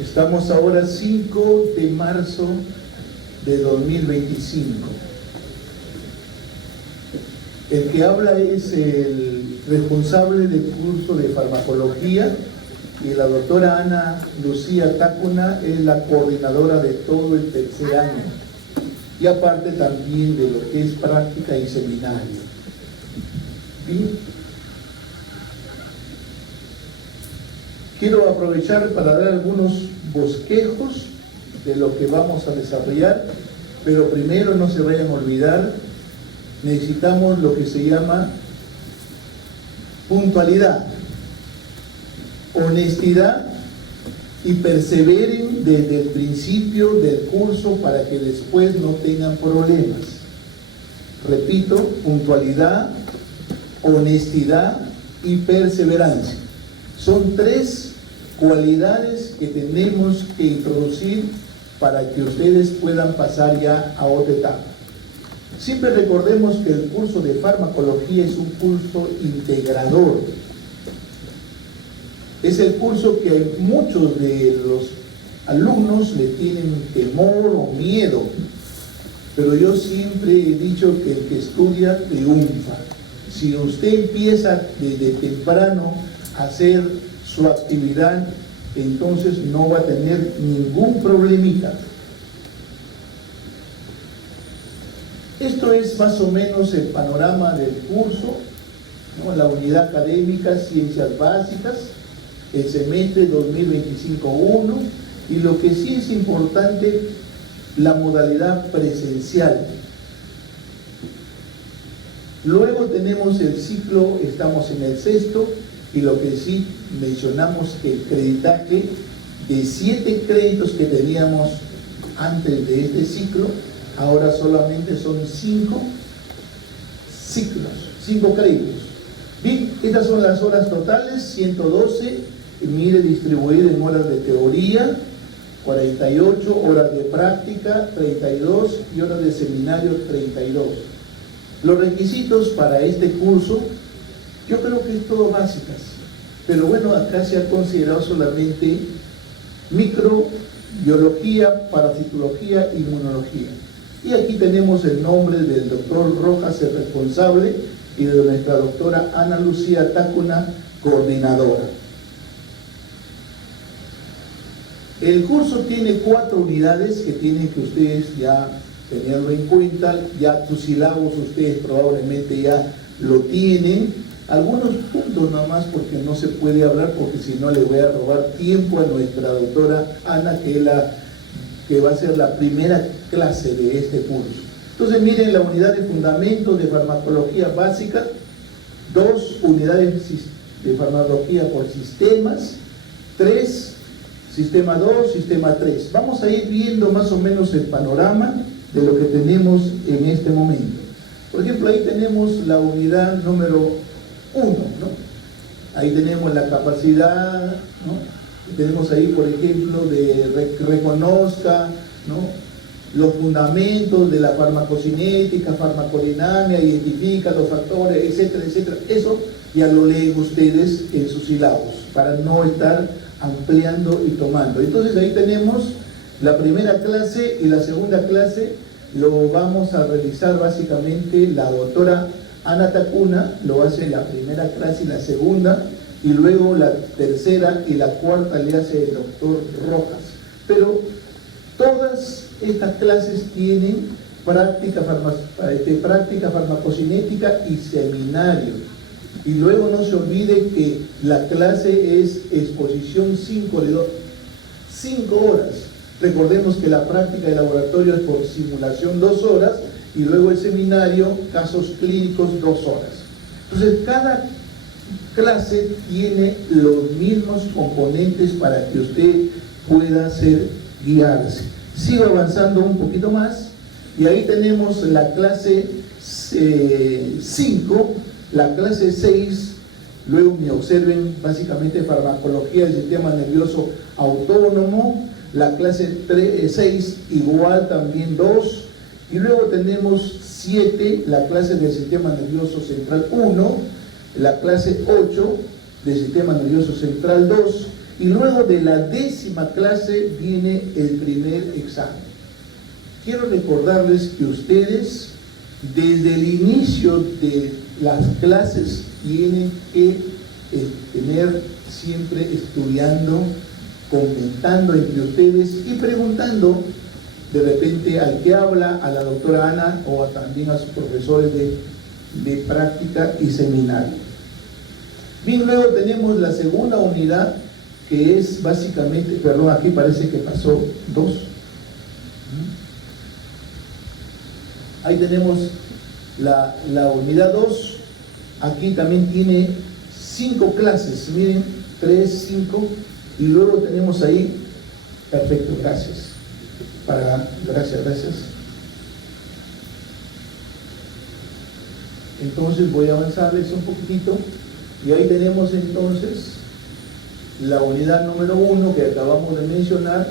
Estamos ahora 5 de marzo de 2025. El que habla es el responsable del curso de farmacología y la doctora Ana Lucía Tacuna es la coordinadora de todo el tercer año y aparte también de lo que es práctica y seminario. Bien. Quiero aprovechar para dar algunos bosquejos de lo que vamos a desarrollar, pero primero no se vayan a olvidar, necesitamos lo que se llama puntualidad, honestidad y perseveren desde el principio del curso para que después no tengan problemas. Repito, puntualidad, honestidad y perseverancia. Son 3 cualidades que tenemos que introducir para que ustedes puedan pasar ya a otra etapa. Siempre recordemos que el curso de farmacología es un curso integrador. Es el curso que muchos de los alumnos le tienen temor o miedo, pero yo siempre he dicho que el que estudia triunfa. Si usted empieza desde temprano a hacer su actividad, entonces no va a tener ningún problemita. Esto es más o menos el panorama del curso, ¿no? La unidad académica, ciencias básicas, el semestre 2025-1, y lo que sí es importante, la modalidad presencial. Luego tenemos el ciclo, estamos en el 6º, y lo que sí mencionamos que el creditaje de 7 créditos que teníamos antes de este ciclo, ahora solamente son 5 ciclos, 5 créditos. Bien, estas son las horas totales, 112, mire distribuido en horas de teoría, 48, horas de práctica, 32 y horas de seminario, 32. Los requisitos para este curso, yo creo que es todo básicas, pero bueno, acá se ha considerado solamente microbiología, parasitología, inmunología. Y aquí tenemos el nombre del doctor Rojas, el responsable, y de nuestra doctora Ana Lucía Tacuna, coordinadora. El curso tiene 4 unidades que tienen que ustedes ya tenerlo en cuenta, ya sus sílabos ustedes probablemente ya lo tienen. Algunos puntos nomás porque no se puede hablar, porque si no le voy a robar tiempo a nuestra doctora Ana, que va a ser la primera clase de este curso. Entonces miren la unidad de fundamentos de farmacología básica, 2 unidades de farmacología por sistemas, 3, sistema 2, sistema 3. Vamos a ir viendo más o menos el panorama de lo que tenemos en este momento. Por ejemplo, ahí tenemos la unidad número 1, ¿no? Ahí tenemos la capacidad, ¿no? Tenemos ahí, por ejemplo, de reconozca, ¿no?, los fundamentos de la farmacocinética, farmacodinamia, identifica los factores, etcétera, etcétera. Eso ya lo leen ustedes en sus sílabos, para no estar ampliando y tomando. Entonces ahí tenemos la primera clase y la segunda clase, lo vamos a realizar básicamente la doctora Ana Tacuna, lo hace la primera clase y la segunda, y luego la tercera y la cuarta le hace el doctor Rojas. Pero todas estas clases tienen práctica farmacocinética y seminario. Y luego no se olvide que la clase es exposición 5 horas. Recordemos que la práctica de laboratorio es por simulación 2 horas y luego el seminario, casos clínicos, 2 horas. Entonces cada clase tiene los mismos componentes para que usted pueda guiarse. Sigo avanzando un poquito más y ahí tenemos la clase 5, la clase 6, luego me observen básicamente farmacología del sistema nervioso autónomo, la clase 6 igual también 2, y luego tenemos 7, la clase del sistema nervioso central 1, la clase 8 del sistema nervioso central 2, y luego de la 10ª clase viene el primer examen. Quiero recordarles que ustedes desde el inicio de las clases tienen que tener siempre estudiando, comentando entre ustedes y preguntando de repente al que habla, a la doctora Ana o también a sus profesores de práctica y seminario. Bien, luego tenemos la segunda unidad, que es básicamente, perdón, aquí parece que pasó 2. Ahí tenemos la unidad 2, aquí también tiene 5 clases, miren, 3, 5, y luego tenemos ahí, perfecto, gracias. Gracias. Entonces voy a avanzarles un poquitito, y ahí tenemos entonces la unidad número 1 que acabamos de mencionar,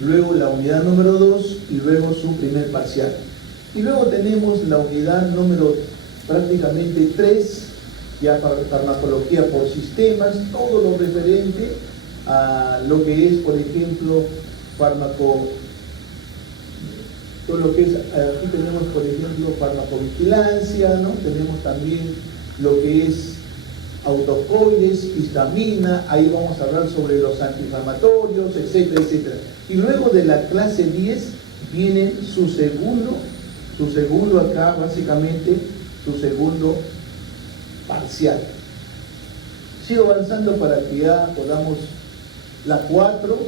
luego la unidad número 2 y luego su primer parcial. Y luego tenemos la unidad número prácticamente 3, ya farmacología por sistemas, todo lo referente a lo que es, por ejemplo, todo lo que es, aquí tenemos, por ejemplo, farmacovigilancia, ¿no? Tenemos también lo que es autocoides, histamina, ahí vamos a hablar sobre los antiinflamatorios, etcétera, etcétera. Y luego de la clase 10 viene su segundo acá, básicamente, su segundo parcial. Sigo avanzando para que ya podamos, la 4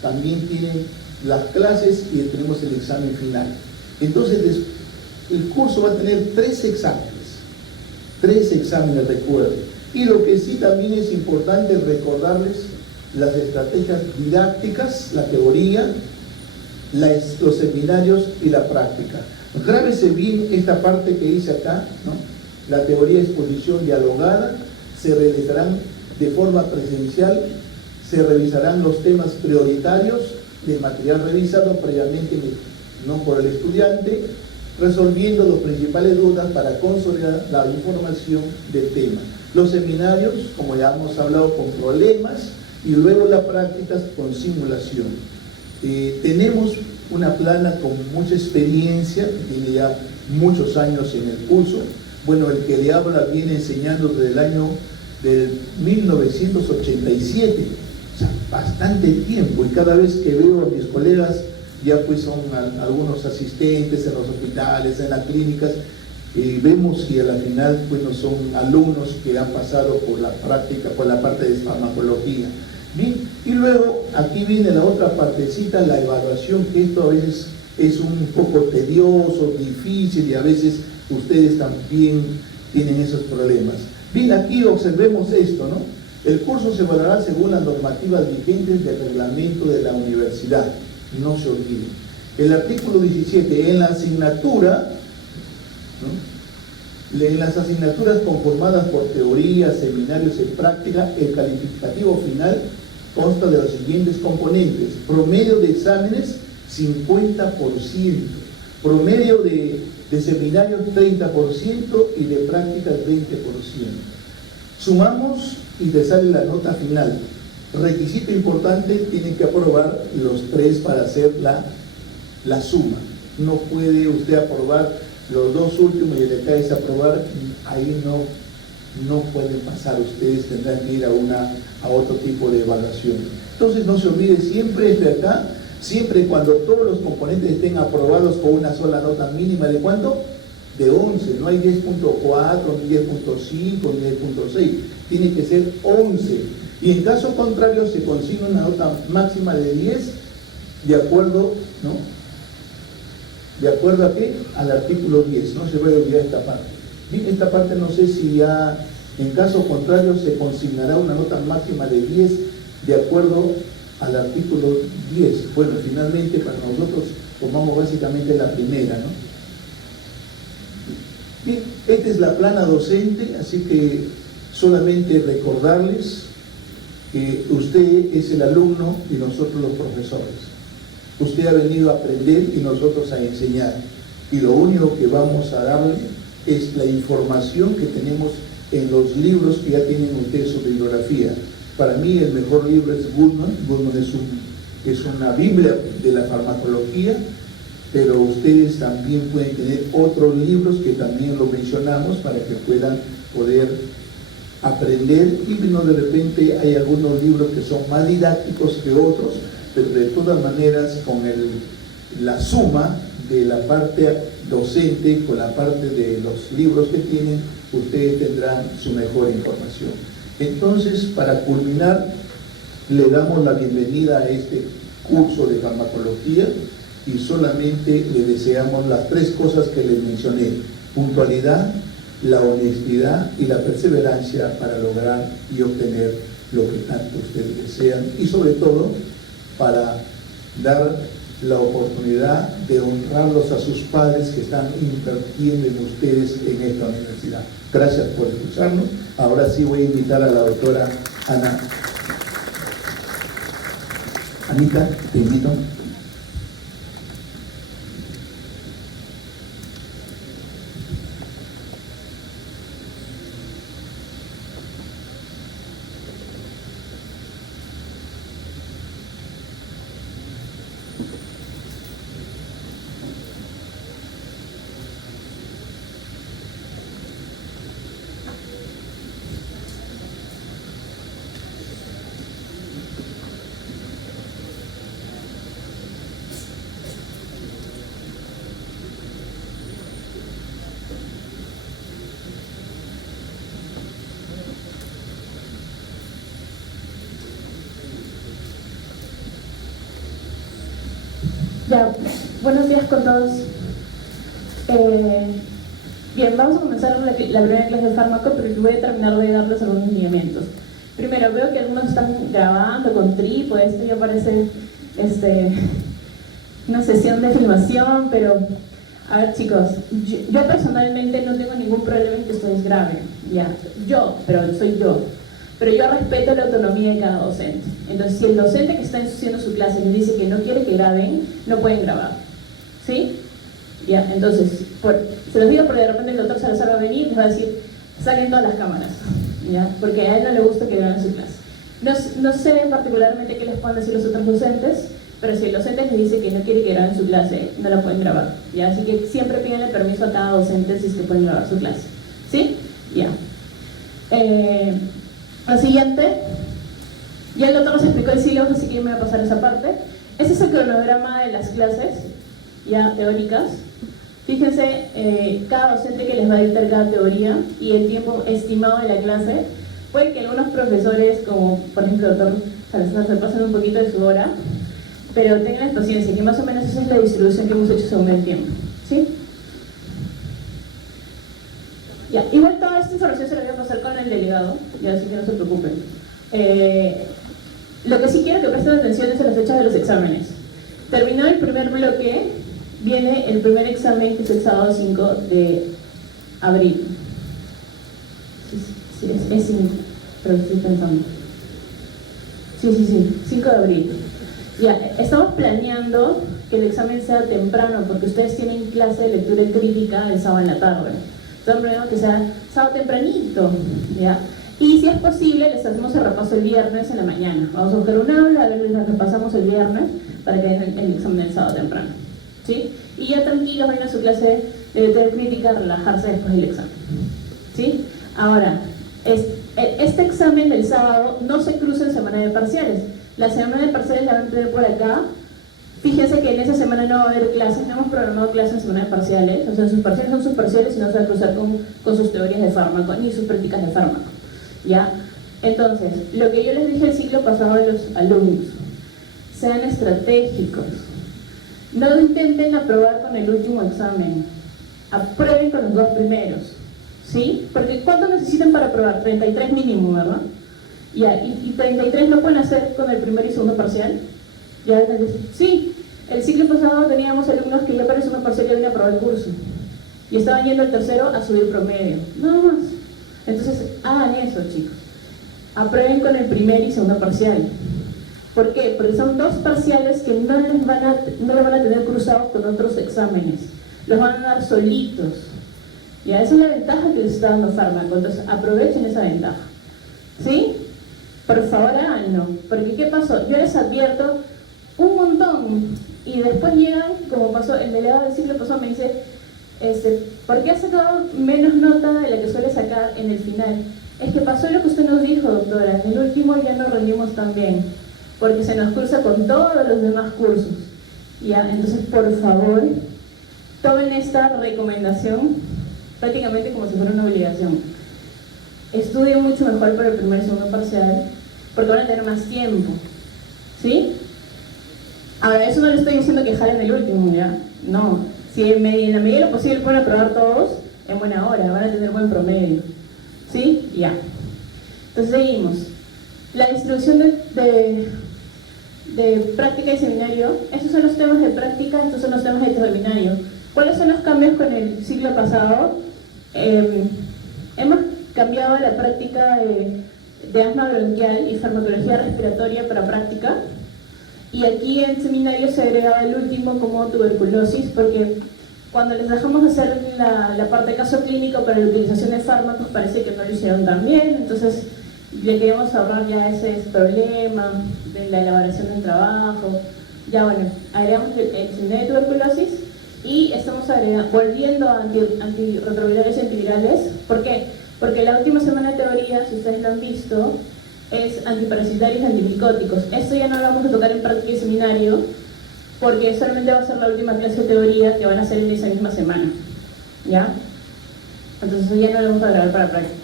también tiene las clases y tenemos el examen final. Entonces, el curso va a tener 3 exámenes, recuerden. Y lo que sí también es importante es recordarles las estrategias didácticas, la teoría, los seminarios y la práctica. Grábese bien esta parte que dice acá, ¿no? La teoría, exposición dialogada, se realizarán de forma presencial, se revisarán los temas prioritarios del material revisado previamente no por el estudiante, resolviendo las principales dudas para consolidar la información del tema. Los seminarios, como ya hemos hablado, con problemas, y luego las prácticas con simulación. Tenemos una plana con mucha experiencia, que tiene ya muchos años en el curso. Bueno, el que le habla viene enseñando desde el año del 1987, o sea, bastante tiempo, y cada vez que veo a mis colegas, ya pues son algunos asistentes en los hospitales, en las clínicas, vemos que a la final pues no son alumnos que han pasado por la práctica, por la parte de farmacología. Bien, y luego aquí viene la otra partecita, la evaluación, que esto a veces es un poco tedioso, difícil, y a veces ustedes también tienen esos problemas. Bien, aquí observemos esto, ¿no? El curso se evaluará según las normativas vigentes del reglamento de la universidad. No se olviden. El artículo 17, en la asignatura, ¿no? En las asignaturas conformadas por teoría, seminarios y práctica, el calificativo final consta de los siguientes componentes: promedio de exámenes 50%, promedio de seminarios 30% y de prácticas 20%. Sumamos y te sale la nota final. Requisito importante, tienen que aprobar los 3 para hacer la suma. No puede usted aprobar los 2 últimos y le cae a aprobar, ahí no pueden pasar, ustedes tendrán que ir a otro tipo de evaluación. Entonces no se olvide siempre de acá, siempre cuando todos los componentes estén aprobados con una sola nota mínima, ¿de cuánto? De 11, no hay 10.4, ni 10.5, ni 10.6, tiene que ser 11. Y en caso contrario se consigue una nota máxima de 10 de acuerdo, ¿no? ¿De acuerdo a qué? Al artículo 10, no se puede olvidar esta parte. Bien, esta parte no sé si ya, en caso contrario, se consignará una nota máxima de 10 de acuerdo al artículo 10. Bueno, finalmente para nosotros tomamos básicamente la primera, ¿no? Bien, esta es la plana docente, así que solamente recordarles que usted es el alumno y nosotros los profesores. Usted ha venido a aprender y nosotros a enseñar. Y lo único que vamos a darle es la información que tenemos en los libros que ya tienen ustedes su bibliografía. Para mí el mejor libro es Goodman. Goodman es una Biblia de la farmacología, pero ustedes también pueden tener otros libros que también lo mencionamos para que puedan poder aprender, y no, de repente hay algunos libros que son más didácticos que otros, pero de todas maneras con la suma de la parte docente con la parte de los libros que tienen, ustedes tendrán su mejor información. Entonces, para culminar, le damos la bienvenida a este curso de farmacología y solamente le deseamos las 3 cosas que les mencioné: puntualidad, la honestidad y la perseverancia para lograr y obtener lo que tanto ustedes desean, y sobre todo para dar la oportunidad de honrarlos a sus padres que están invirtiendo en ustedes en esta universidad. Gracias por escucharnos. Ahora sí voy a invitar a la doctora Ana. Anita, te invito. Ya, buenos días con todos. Bien, vamos a comenzar la primera clase de fármaco, pero voy a terminar de darles algunos lineamientos. Primero, veo que algunos están grabando con trípode, esto ya parece una sesión de filmación, pero a ver, chicos, yo personalmente no tengo ningún problema en que ustedes graben, ya, pero soy yo. Pero yo respeto la autonomía de cada docente. Entonces, si el docente que está haciendo su clase les dice que no quiere que graben, no pueden grabar. ¿Sí? Ya, entonces, se los digo porque de repente el doctor Salazar va a venir y les va a decir, salen todas las cámaras, ¿ya? Porque a él no le gusta que graben su clase. No sé particularmente qué les pueden decir los otros docentes, pero si el docente les dice que no quiere que graben su clase, no la pueden grabar, ¿ya? Así que siempre pídanle permiso a cada docente si es que pueden grabar su clase. ¿Sí? Ya. Lo siguiente, ya el doctor nos explicó el sílabus, así que yo me voy a pasar esa parte. Este es el cronograma de las clases, ya teóricas. Fíjense, cada docente que les va a dictar cada teoría y el tiempo estimado de la clase. Puede que algunos profesores, como por ejemplo el doctor Salazar, se pasen un poquito de su hora, pero tengan paciencia, que más o menos esa es la distribución que hemos hecho según el tiempo. ¿Sí? Ya, igual toda esta información se la voy a pasar con el delegado, ya, así que no se preocupen. Lo que sí quiero que presten atención es a las fechas de los exámenes. Terminado el primer bloque, viene el primer examen, que es el sábado 5 de abril. Sí, es 5, pero estoy pensando. Sí, 5 de abril. Ya, estamos planeando que el examen sea temprano, porque ustedes tienen clase de lectura crítica el sábado en la tarde. Entonces, planeamos que sea sábado tempranito, ¿ya? Y si es posible, les hacemos el repaso el viernes en la mañana. Vamos a buscar un aula, les repasamos el viernes para que den el examen del sábado temprano, ¿sí? Y ya tranquilos, vayan a su clase de lectura crítica, relajarse después del examen, ¿sí? Ahora, este examen del sábado no se cruza en semana de parciales. La semana de parciales la van a tener por acá. Fíjense que en esa semana no va a haber clases, no hemos programado clases en semana de parciales. O sea, sus parciales son sus parciales y no se va a cruzar con sus teorías de fármaco ni sus prácticas de fármaco, ¿ya? Entonces, lo que yo les dije el ciclo pasado a los alumnos: sean estratégicos. No intenten aprobar con el último examen. Aprueben con los 2 primeros, ¿sí? Porque ¿cuánto necesitan para aprobar? 33 mínimo, ¿verdad? Ya, y 33 no pueden hacer con el primer y segundo parcial. Ya, sí, el ciclo pasado teníamos alumnos que ya para el segundo parcial ya habían aprobado el curso y estaban yendo al tercero a subir promedio, nada más. Entonces, hagan eso, chicos. Aprueben con el primer y segundo parcial. ¿Por qué? Porque son 2 parciales que no les van a tener cruzados con otros exámenes. Los van a dar solitos. Ya, esa es la ventaja que les está dando fármaco. Entonces, aprovechen esa ventaja. ¿Sí? por favor háganlo, porque ¿qué pasó? Yo les advierto un montón y después llegan, como pasó, el delegado del ciclo pasado me dice, ¿por qué ha sacado menos nota de la que suele sacar en el final? Es que pasó lo que usted nos dijo, doctora, en el último ya no rendimos tan bien, porque se nos cursa con todos los demás cursos. Ya, entonces por favor, tomen esta recomendación prácticamente como si fuera una obligación. Estudien mucho mejor para el primer y segundo parcial, porque van a tener más tiempo, ¿sí? Ahora, eso no le estoy diciendo que jalen el último, ¿ya? No, si en la medida de lo posible pueden aprobar todos, en buena hora, van a tener buen promedio, ¿sí? Ya. Entonces seguimos. La distribución de práctica y seminario, estos son los temas de práctica, estos son los temas de seminario. ¿Cuáles son los cambios con el ciclo pasado? Hemos cambiado la práctica de asma bronquial y farmacología respiratoria para práctica, y aquí en seminario se agregaba el último como tuberculosis, porque cuando les dejamos hacer la parte de caso clínico para la utilización de fármacos parece que no lo hicieron tan bien, entonces le queremos ahorrar ya ese problema de la elaboración del trabajo. Ya bueno, agregamos el seminario de tuberculosis y estamos volviendo a antirretrovirales y antivirales. ¿Por qué? Porque la última semana de teoría, si ustedes lo han visto, es antiparasitarios y antimicóticos. Esto ya no lo vamos a tocar en práctica y seminario, porque solamente va a ser la última clase de teoría que van a hacer en esa misma semana, ¿ya? Entonces ya no lo vamos a grabar para práctica.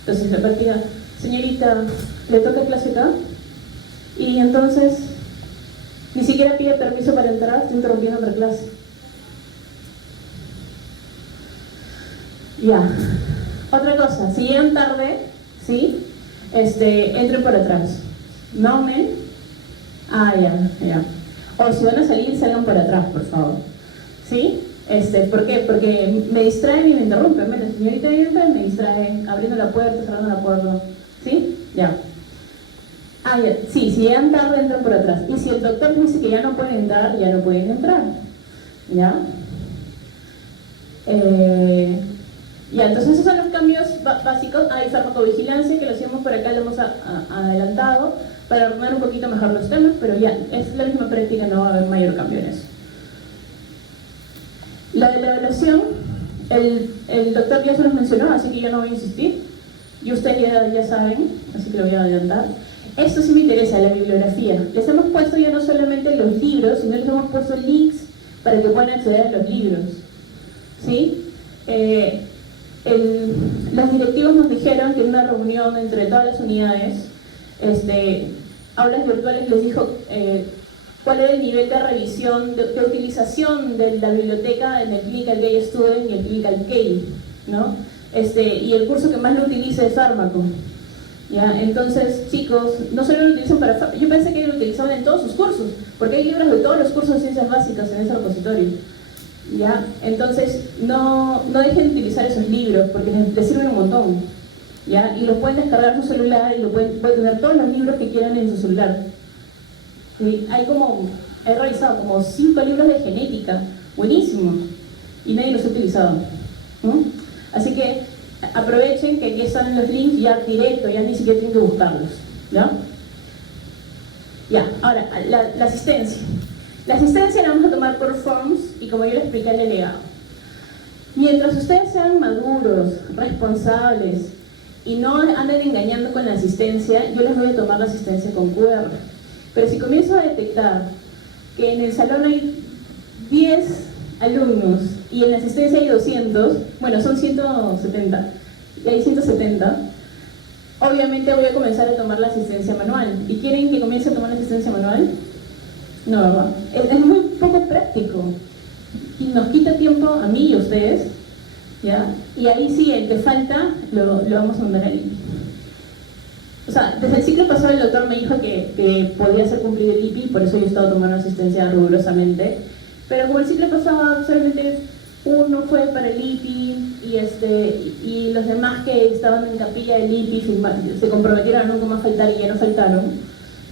Entonces la práctica, señorita, le toca clase acá, y entonces ni siquiera pide permiso para entrar, estoy interrumpiendo otra clase. Ya. Otra cosa, si llegan tarde, ¿sí? Entren por atrás. No, men. Ya. O si van a salir, salgan por atrás, por favor. ¿Sí? ¿Por qué? Porque me distraen y me interrumpen. La señorita entra y me distrae, abriendo la puerta, cerrando la puerta. ¿Sí? Ya. Ya. Sí, si llegan tarde, entran por atrás. Y si el doctor dice que ya no pueden entrar, ya no pueden entrar. ¿Ya? Ya, entonces esos son los cambios básicos. Hay farmacovigilancia, que lo hacemos por acá, lo hemos adelantado para ordenar un poquito mejor los temas, pero ya, es la misma práctica, no va a haber mayor cambio en eso. La de la evaluación, el doctor ya se los mencionó, así que yo no voy a insistir, y ustedes ya saben, así que lo voy a adelantar. Esto sí me interesa, la bibliografía. Les hemos puesto ya no solamente los libros, sino les hemos puesto links para que puedan acceder a los libros, ¿sí? Los directivos nos dijeron que en una reunión entre todas las unidades, aulas virtuales, les dijo cuál era el nivel de revisión, de utilización de la biblioteca en el Clinical Gay Student y el Clinical Gay, ¿no? Y el curso que más lo utiliza es fármaco. ¿Ya? Entonces, chicos, no solo lo utilizan para fármaco, yo pensé que lo utilizaban en todos sus cursos, porque hay libros de todos los cursos de ciencias básicas en ese repositorio. ¿Ya? Entonces, no dejen de utilizar esos libros, porque les sirven un montón. ¿Ya? Y los pueden descargar en su celular y pueden tener todos los libros que quieran en su celular. ¿Sí? He revisado como 5 libros de genética, buenísimos, y nadie los ha utilizado. Así que aprovechen que aquí están los links ya directo, ya ni siquiera tienen que buscarlos. ¿Ya? Ya, ahora, la asistencia. La asistencia la vamos a tomar por forms y como yo le expliqué al delegado. Mientras ustedes sean maduros, responsables y no anden engañando con la asistencia, yo les voy a tomar la asistencia con QR. Pero si comienzo a detectar que en el salón hay 10 alumnos y en la asistencia hay 200, bueno, son 170, y hay 170, obviamente voy a comenzar a tomar la asistencia manual. ¿Y quieren que comience a tomar la asistencia manual? No, ¿verdad? Es muy poco práctico y nos quita tiempo a mí y a ustedes, ¿ya? Y ahí sí, el que falta lo vamos a mandar al IPI. O sea, desde el ciclo pasado el doctor me dijo que podía hacer cumplir el IPI, por eso yo he estado tomando asistencia rigurosamente, pero como el ciclo pasado solamente uno fue para el IPI y los demás que estaban en capilla del IPI se comprometieron a nunca más faltar y ya no faltaron,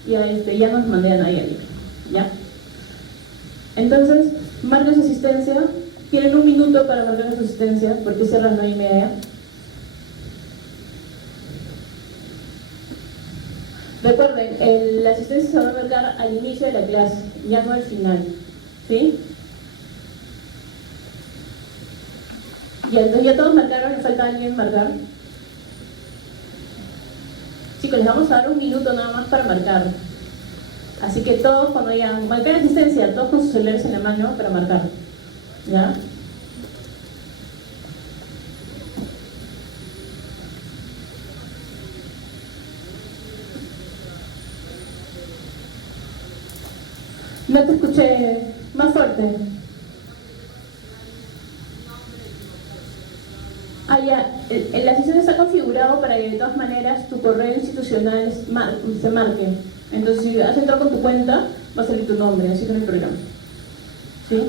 ya no nos mandé a nadie al IPI. ¿Ya? Entonces, marquen su asistencia. Tienen 1 minuto para marcar su asistencia, porque cierran 9:30. Recuerden, la asistencia se va a marcar al inicio de la clase, ya no al final, ¿sí? Ya, entonces ya todos marcaron, ¿le falta alguien marcar? Chicos, les vamos a dar un minuto nada más para marcar. Así que todos cuando digan marcar asistencia, todos con sus celulares en la mano para marcar. ¿Ya? No te escuché, más fuerte. Ya, el asistente está configurado para que de todas maneras tu correo institucional se marque. Entonces, si has entrado con tu cuenta, va a salir tu nombre, así que no hay problema. ¿Sí?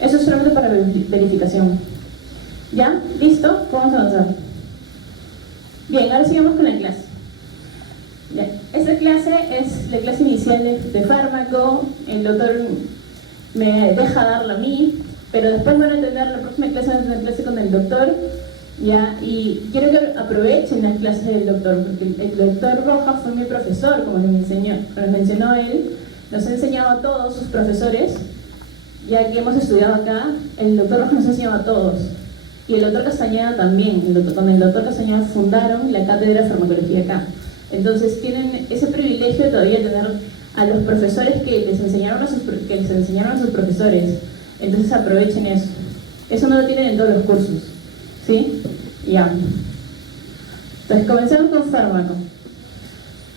Eso es solamente para verificación. ¿Ya? ¿Listo? Vamos a avanzar. Bien, ahora sigamos con la clase. Bien. Esta clase es la clase inicial de fármaco. El doctor me deja darla a mí, pero después van a tener, la próxima clase van a tener clase con el doctor, ¿ya? Y quiero que aprovechen las clases del doctor, porque el doctor Rojas fue mi profesor, como les mencionó él, nos ha enseñado a todos sus profesores, ya que hemos estudiado acá, el doctor Rojas nos ha enseñado a todos, y el doctor Castañeda también. Con el doctor Castañeda fundaron la cátedra de farmacología acá. Entonces tienen ese privilegio de todavía tener a los profesores que les enseñaron a sus profesores. Entonces aprovechen eso. Eso no lo tienen en todos los cursos. ¿Sí? Ya. Entonces comencemos con fármaco.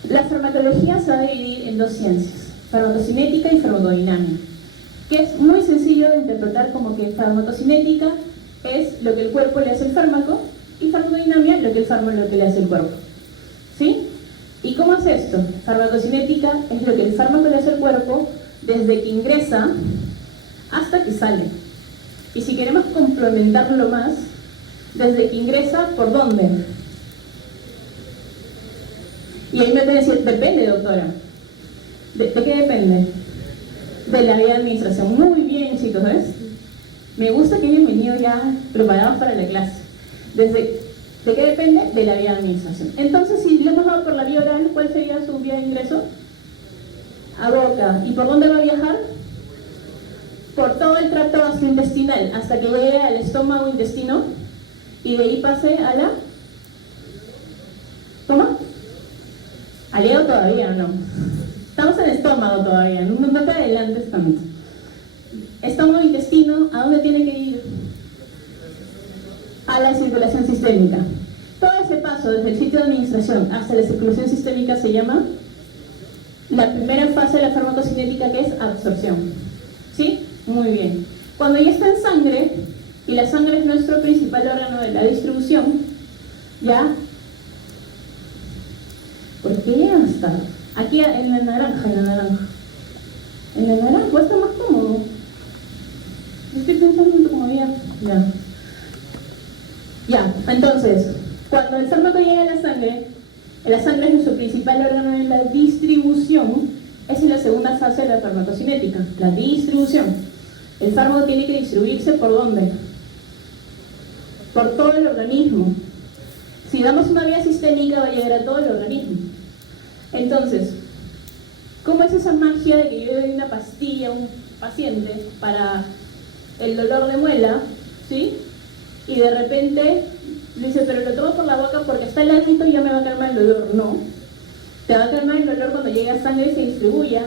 La farmacología se va a dividir en dos ciencias: farmacocinética y farmacodinámica. Que es muy sencillo de interpretar como que farmacocinética es lo que el cuerpo le hace al fármaco y farmacodinámica lo que el fármaco le hace al cuerpo. ¿Sí? ¿Y cómo es esto? Farmacocinética es lo que el fármaco le hace al cuerpo desde que ingresa hasta que sale. Y si queremos complementarlo más, desde que ingresa, ¿por dónde? Y ahí me van a decir, depende, doctora. ¿De qué depende? De la vía de administración. Muy bien, chicos, ¿ves? Me gusta que hayan venido ya preparados para la clase. ¿De qué depende? De la vía de administración. Entonces, si le hemos dado por la vía oral, ¿cuál sería su vía de ingreso? A boca. ¿Y por dónde va a viajar? Por todo el tracto gastrointestinal hasta que llegue al estómago intestino y de ahí pase a la... ¿Cómo? Al hígado todavía no. Estamos en estómago todavía, no te adelantes tanto. Estómago intestino, ¿a dónde tiene que ir? A la circulación sistémica. Todo ese paso desde el sitio de administración hasta la circulación sistémica se llama la primera fase de la farmacocinética, que es absorción. ¿Sí? Muy bien. Cuando ya está en sangre, y la sangre es nuestro principal órgano de la distribución, ¿ya? ¿Por qué ya está? Aquí en la naranja. En la naranja está más cómodo. Estoy pensando en tu comodidad. Ya, entonces, cuando el fármaco llega a la sangre es nuestro principal órgano en la distribución. Esa es la segunda fase de la farmacocinética, la distribución. El fármaco tiene que distribuirse ¿por dónde? Por todo el organismo. Si damos una vía sistémica, va a llegar a todo el organismo. Entonces, ¿cómo es esa magia de que yo le doy una pastilla a un paciente para el dolor de muela, ¿sí? Y de repente le dice, pero lo tomo por la boca porque está heladito y ya me va a calmar el dolor? No. Te va a calmar el dolor cuando llega a sangre y se distribuya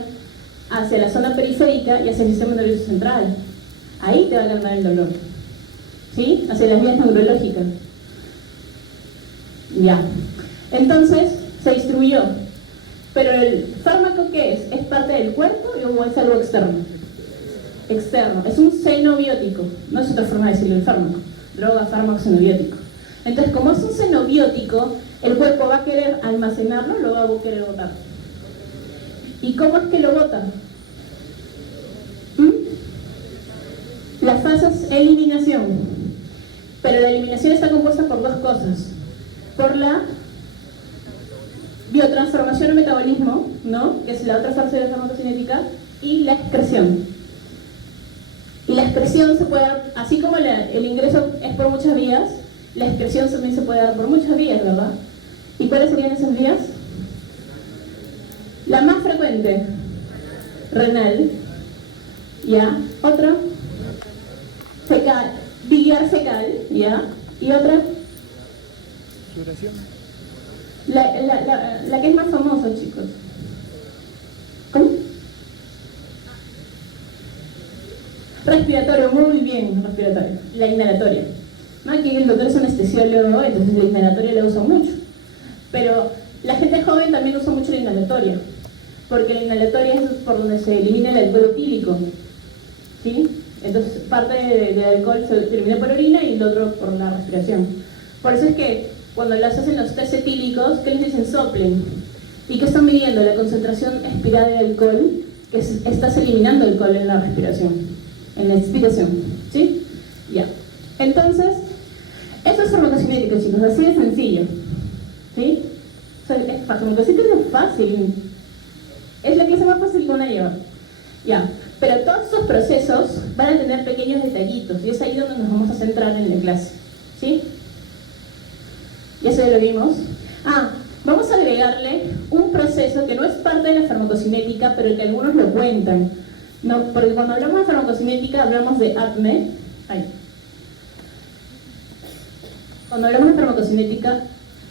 hacia la zona periférica y hacia el sistema nervioso central. Ahí te va a calmar el dolor. ¿Sí? Hacia las vías neurológicas. Ya. Entonces, se distribuyó. Pero el fármaco, ¿qué es? ¿Es parte del cuerpo o es algo externo? Externo. Es un xenobiótico. No es otra forma de decirlo el fármaco. Droga, fármaco, xenobiótico. Entonces, como es un xenobiótico, el cuerpo va a querer almacenarlo, lo va a querer botar. ¿Y cómo es que lo bota? La fase es eliminación. Pero la eliminación está compuesta por dos cosas. Por la biotransformación o metabolismo, ¿no? Que es la otra fase de la farmacocinética, y la excreción. Y la excreción se puede dar, así como el ingreso es por muchas vías, la excreción también se puede dar por muchas vías, ¿verdad? ¿Y cuáles serían esas vías? La más frecuente, renal. ¿Ya? Otra, fecal, biliar fecal. ¿Ya? Y otra, la que es más famosa, chicos. ¿Cómo? Respiratorio, muy bien, respiratorio. La inhalatoria. ¿No? Aquí el doctor es anestesiólogo, entonces la inhalatoria la usa mucho. Pero la gente joven también usa mucho la inhalatoria, porque la inhalatoria es por donde se elimina el alcohol etílico. ¿Sí? Entonces parte del alcohol se elimina por orina y el otro por la respiración. Por eso es que cuando las hacen los test etílicos, ¿qué les dicen? Soplen. ¿Y qué están midiendo? La concentración expirada de alcohol, que estás eliminando alcohol en la respiración, en la expiración. ¿Sí? Ya. Entonces, eso es farmacocinética, chicos, así de sencillo. ¿Sí? O sea, farmacocinética es fácil. Es la clase más fácil que van a llevar. Ya. Pero todos esos procesos van a tener pequeños detallitos y es ahí donde nos vamos a centrar en la clase. ¿Sí? Y eso ya lo vimos. Vamos a agregarle un proceso que no es parte de la farmacocinética, pero que algunos lo cuentan. No, porque cuando hablamos de farmacocinética hablamos de ADME. Cuando hablamos de farmacocinética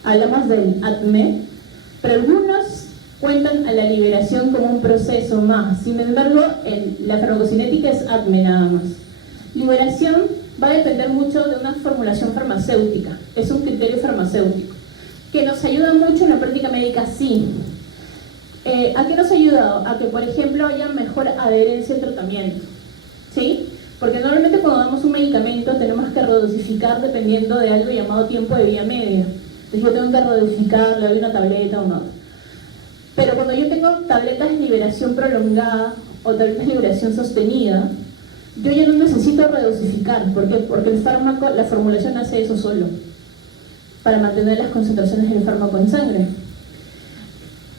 hablamos del ADME, pero algunos cuentan a la liberación como un proceso más. Sin embargo, la farmacocinética es ADME nada más. Liberación va a depender mucho de una formulación farmacéutica, es un criterio farmacéutico, que nos ayuda mucho en la práctica médica, sí. ¿A qué nos ha ayudado? A que, por ejemplo, haya mejor adherencia al tratamiento, ¿sí? Porque normalmente cuando damos un medicamento tenemos que redosificar dependiendo de algo llamado tiempo de vida media. Entonces yo tengo que redosificar, le doy una tableta o no. Pero cuando yo tengo tabletas de liberación prolongada o tabletas de liberación sostenida, yo ya no necesito redosificar. ¿Por qué? Porque el fármaco, la formulación hace eso solo, para mantener las concentraciones del fármaco en sangre.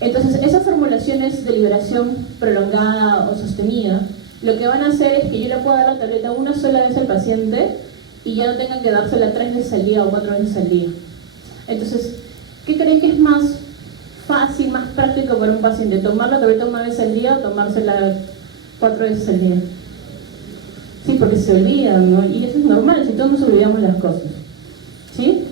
Entonces, esas formulaciones de liberación prolongada o sostenida, lo que van a hacer es que yo le pueda dar la tableta una sola vez al paciente y ya no tengan que dársela 3 veces al día o 4 veces al día. Entonces, ¿qué creen que es más fácil, más práctico para un paciente? ¿Tomar la tableta una vez al día o tomársela 4 veces al día? Sí, porque se olvidan, ¿no? Y eso es normal, si todos nos olvidamos las cosas. ¿Sí?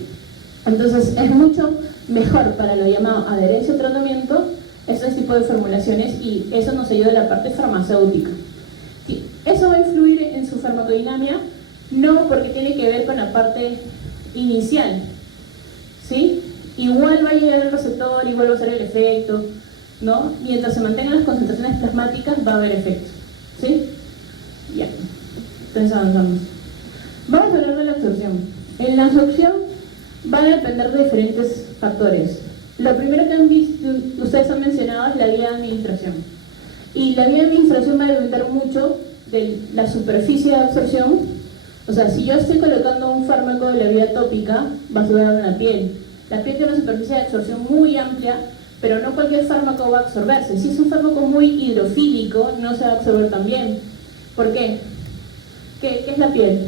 Entonces, es mucho mejor para lo llamado adherencia al tratamiento estos tipos de formulaciones y eso nos ayuda a la parte farmacéutica. ¿Sí? ¿Eso va a influir en su farmacodinámica? No, porque tiene que ver con la parte inicial. ¿Sí? Igual va a llegar el receptor, igual va a ser el efecto, ¿no? Mientras se mantengan las concentraciones plasmáticas va a haber efecto. ¿Sí? Ya. Entonces avanzamos. Vamos a hablar de la absorción. En la absorción va a depender de diferentes factores. Lo primero que han visto, ustedes han mencionado, es la vía de administración. Y la vía de administración va a depender mucho de la superficie de absorción. O sea, si yo estoy colocando un fármaco de la vía tópica, va a ayudar en la piel. La piel tiene una superficie de absorción muy amplia, pero no cualquier fármaco va a absorberse. Si es un fármaco muy hidrofílico, no se va a absorber tan bien. ¿Por qué? ¿Qué es la piel?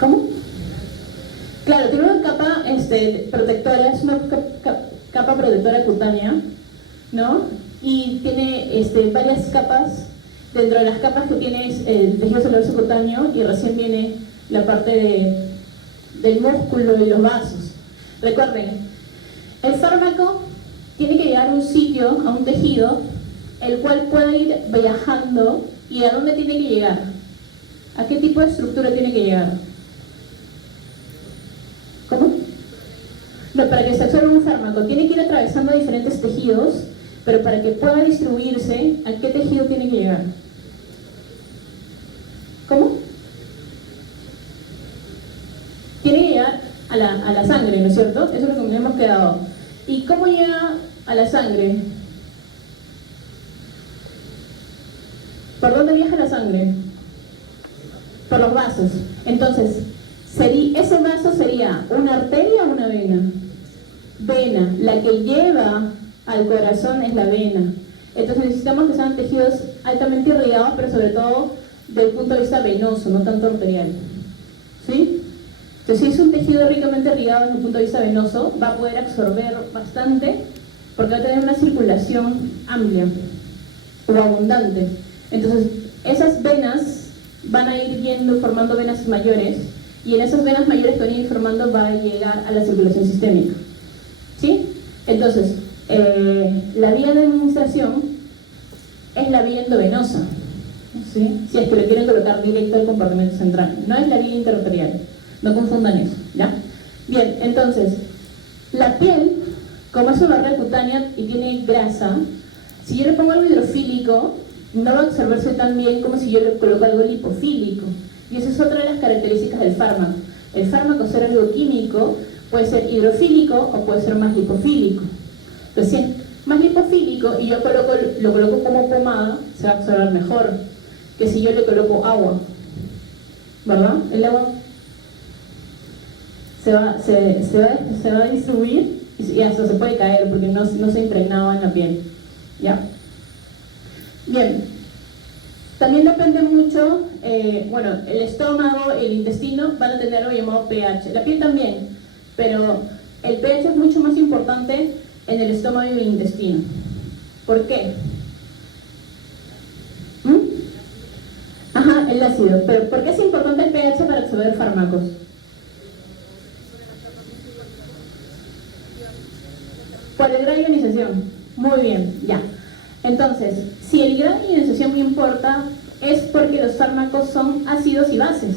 ¿Cómo? Claro, tiene una capa protectora, es una capa protectora cutánea, ¿no? Y tiene varias capas. Dentro de las capas que tiene el tejido celular subcutáneo y recién viene la parte del músculo y los vasos. Recuerden, el fármaco tiene que llegar a un sitio, a un tejido, el cual puede ir viajando. ¿Y a dónde tiene que llegar? ¿A qué tipo de estructura tiene que llegar? ¿Cómo? No, para que se absorba un fármaco tiene que ir atravesando diferentes tejidos, pero para que pueda distribuirse, ¿a qué tejido tiene que llegar? ¿Cómo? Tiene que llegar a la sangre, ¿no es cierto? Eso es lo que me hemos quedado. ¿Y cómo llega a la sangre? ¿Por dónde viaja la sangre? Por los vasos. Entonces, ese vaso sería una arteria o una vena. Vena. La que lleva al corazón es la vena. Entonces necesitamos que sean tejidos altamente irrigados, pero sobre todo del punto de vista venoso, no tanto arterial. ¿Sí? Entonces, si es un tejido ricamente irrigado desde el punto de vista venoso, va a poder absorber bastante porque va a tener una circulación amplia o abundante. Entonces, esas venas van a ir yendo formando venas mayores y en esas venas mayores que van a ir formando va a llegar a la circulación sistémica. ¿Sí? Entonces, la vía de administración es la vía endovenosa, ¿sí? Si es que le quieren colocar directo al compartimento central, no es la vía interarterial, no confundan eso, ¿ya? Bien, entonces, la piel, como es una barrera cutánea y tiene grasa, si yo le pongo algo hidrofílico, no va a absorberse tan bien como si yo le coloco algo lipofílico. Y esa es otra de las características del fármaco. El fármaco, ser algo químico, puede ser hidrofílico o puede ser más lipofílico. Entonces, si es más lipofílico y yo lo coloco como pomada, se va a absorber mejor que si yo le coloco agua, ¿verdad? El agua se va a distribuir y hasta se puede caer porque no se impregnaba en la piel, ¿ya? Bien, también depende mucho, bueno, el estómago y el intestino van a tener algo llamado pH, la piel también, pero el pH es mucho más importante en el estómago y el intestino. ¿Por qué? Ajá, el ácido, pero ¿por qué es importante el pH para absorber fármacos? Por el grado de ionización. Muy bien, ya. Entonces, si el grado de ionización me importa, es porque los fármacos son ácidos y bases.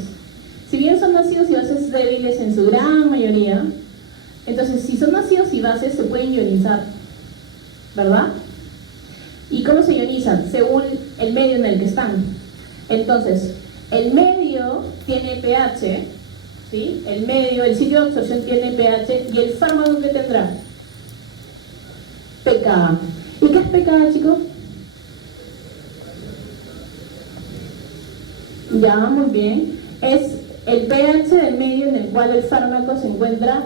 Si bien son ácidos y bases débiles en su gran mayoría, entonces si son ácidos y bases se pueden ionizar, ¿verdad? ¿Y cómo se ionizan? Según el medio en el que están. Entonces, el medio tiene pH, ¿sí? El medio, el sitio de absorción tiene pH y el fármaco que tendrá pKa. ¿Y qué es pKa, chicos? Ya, muy bien. Es el pH del medio en el cual el fármaco se encuentra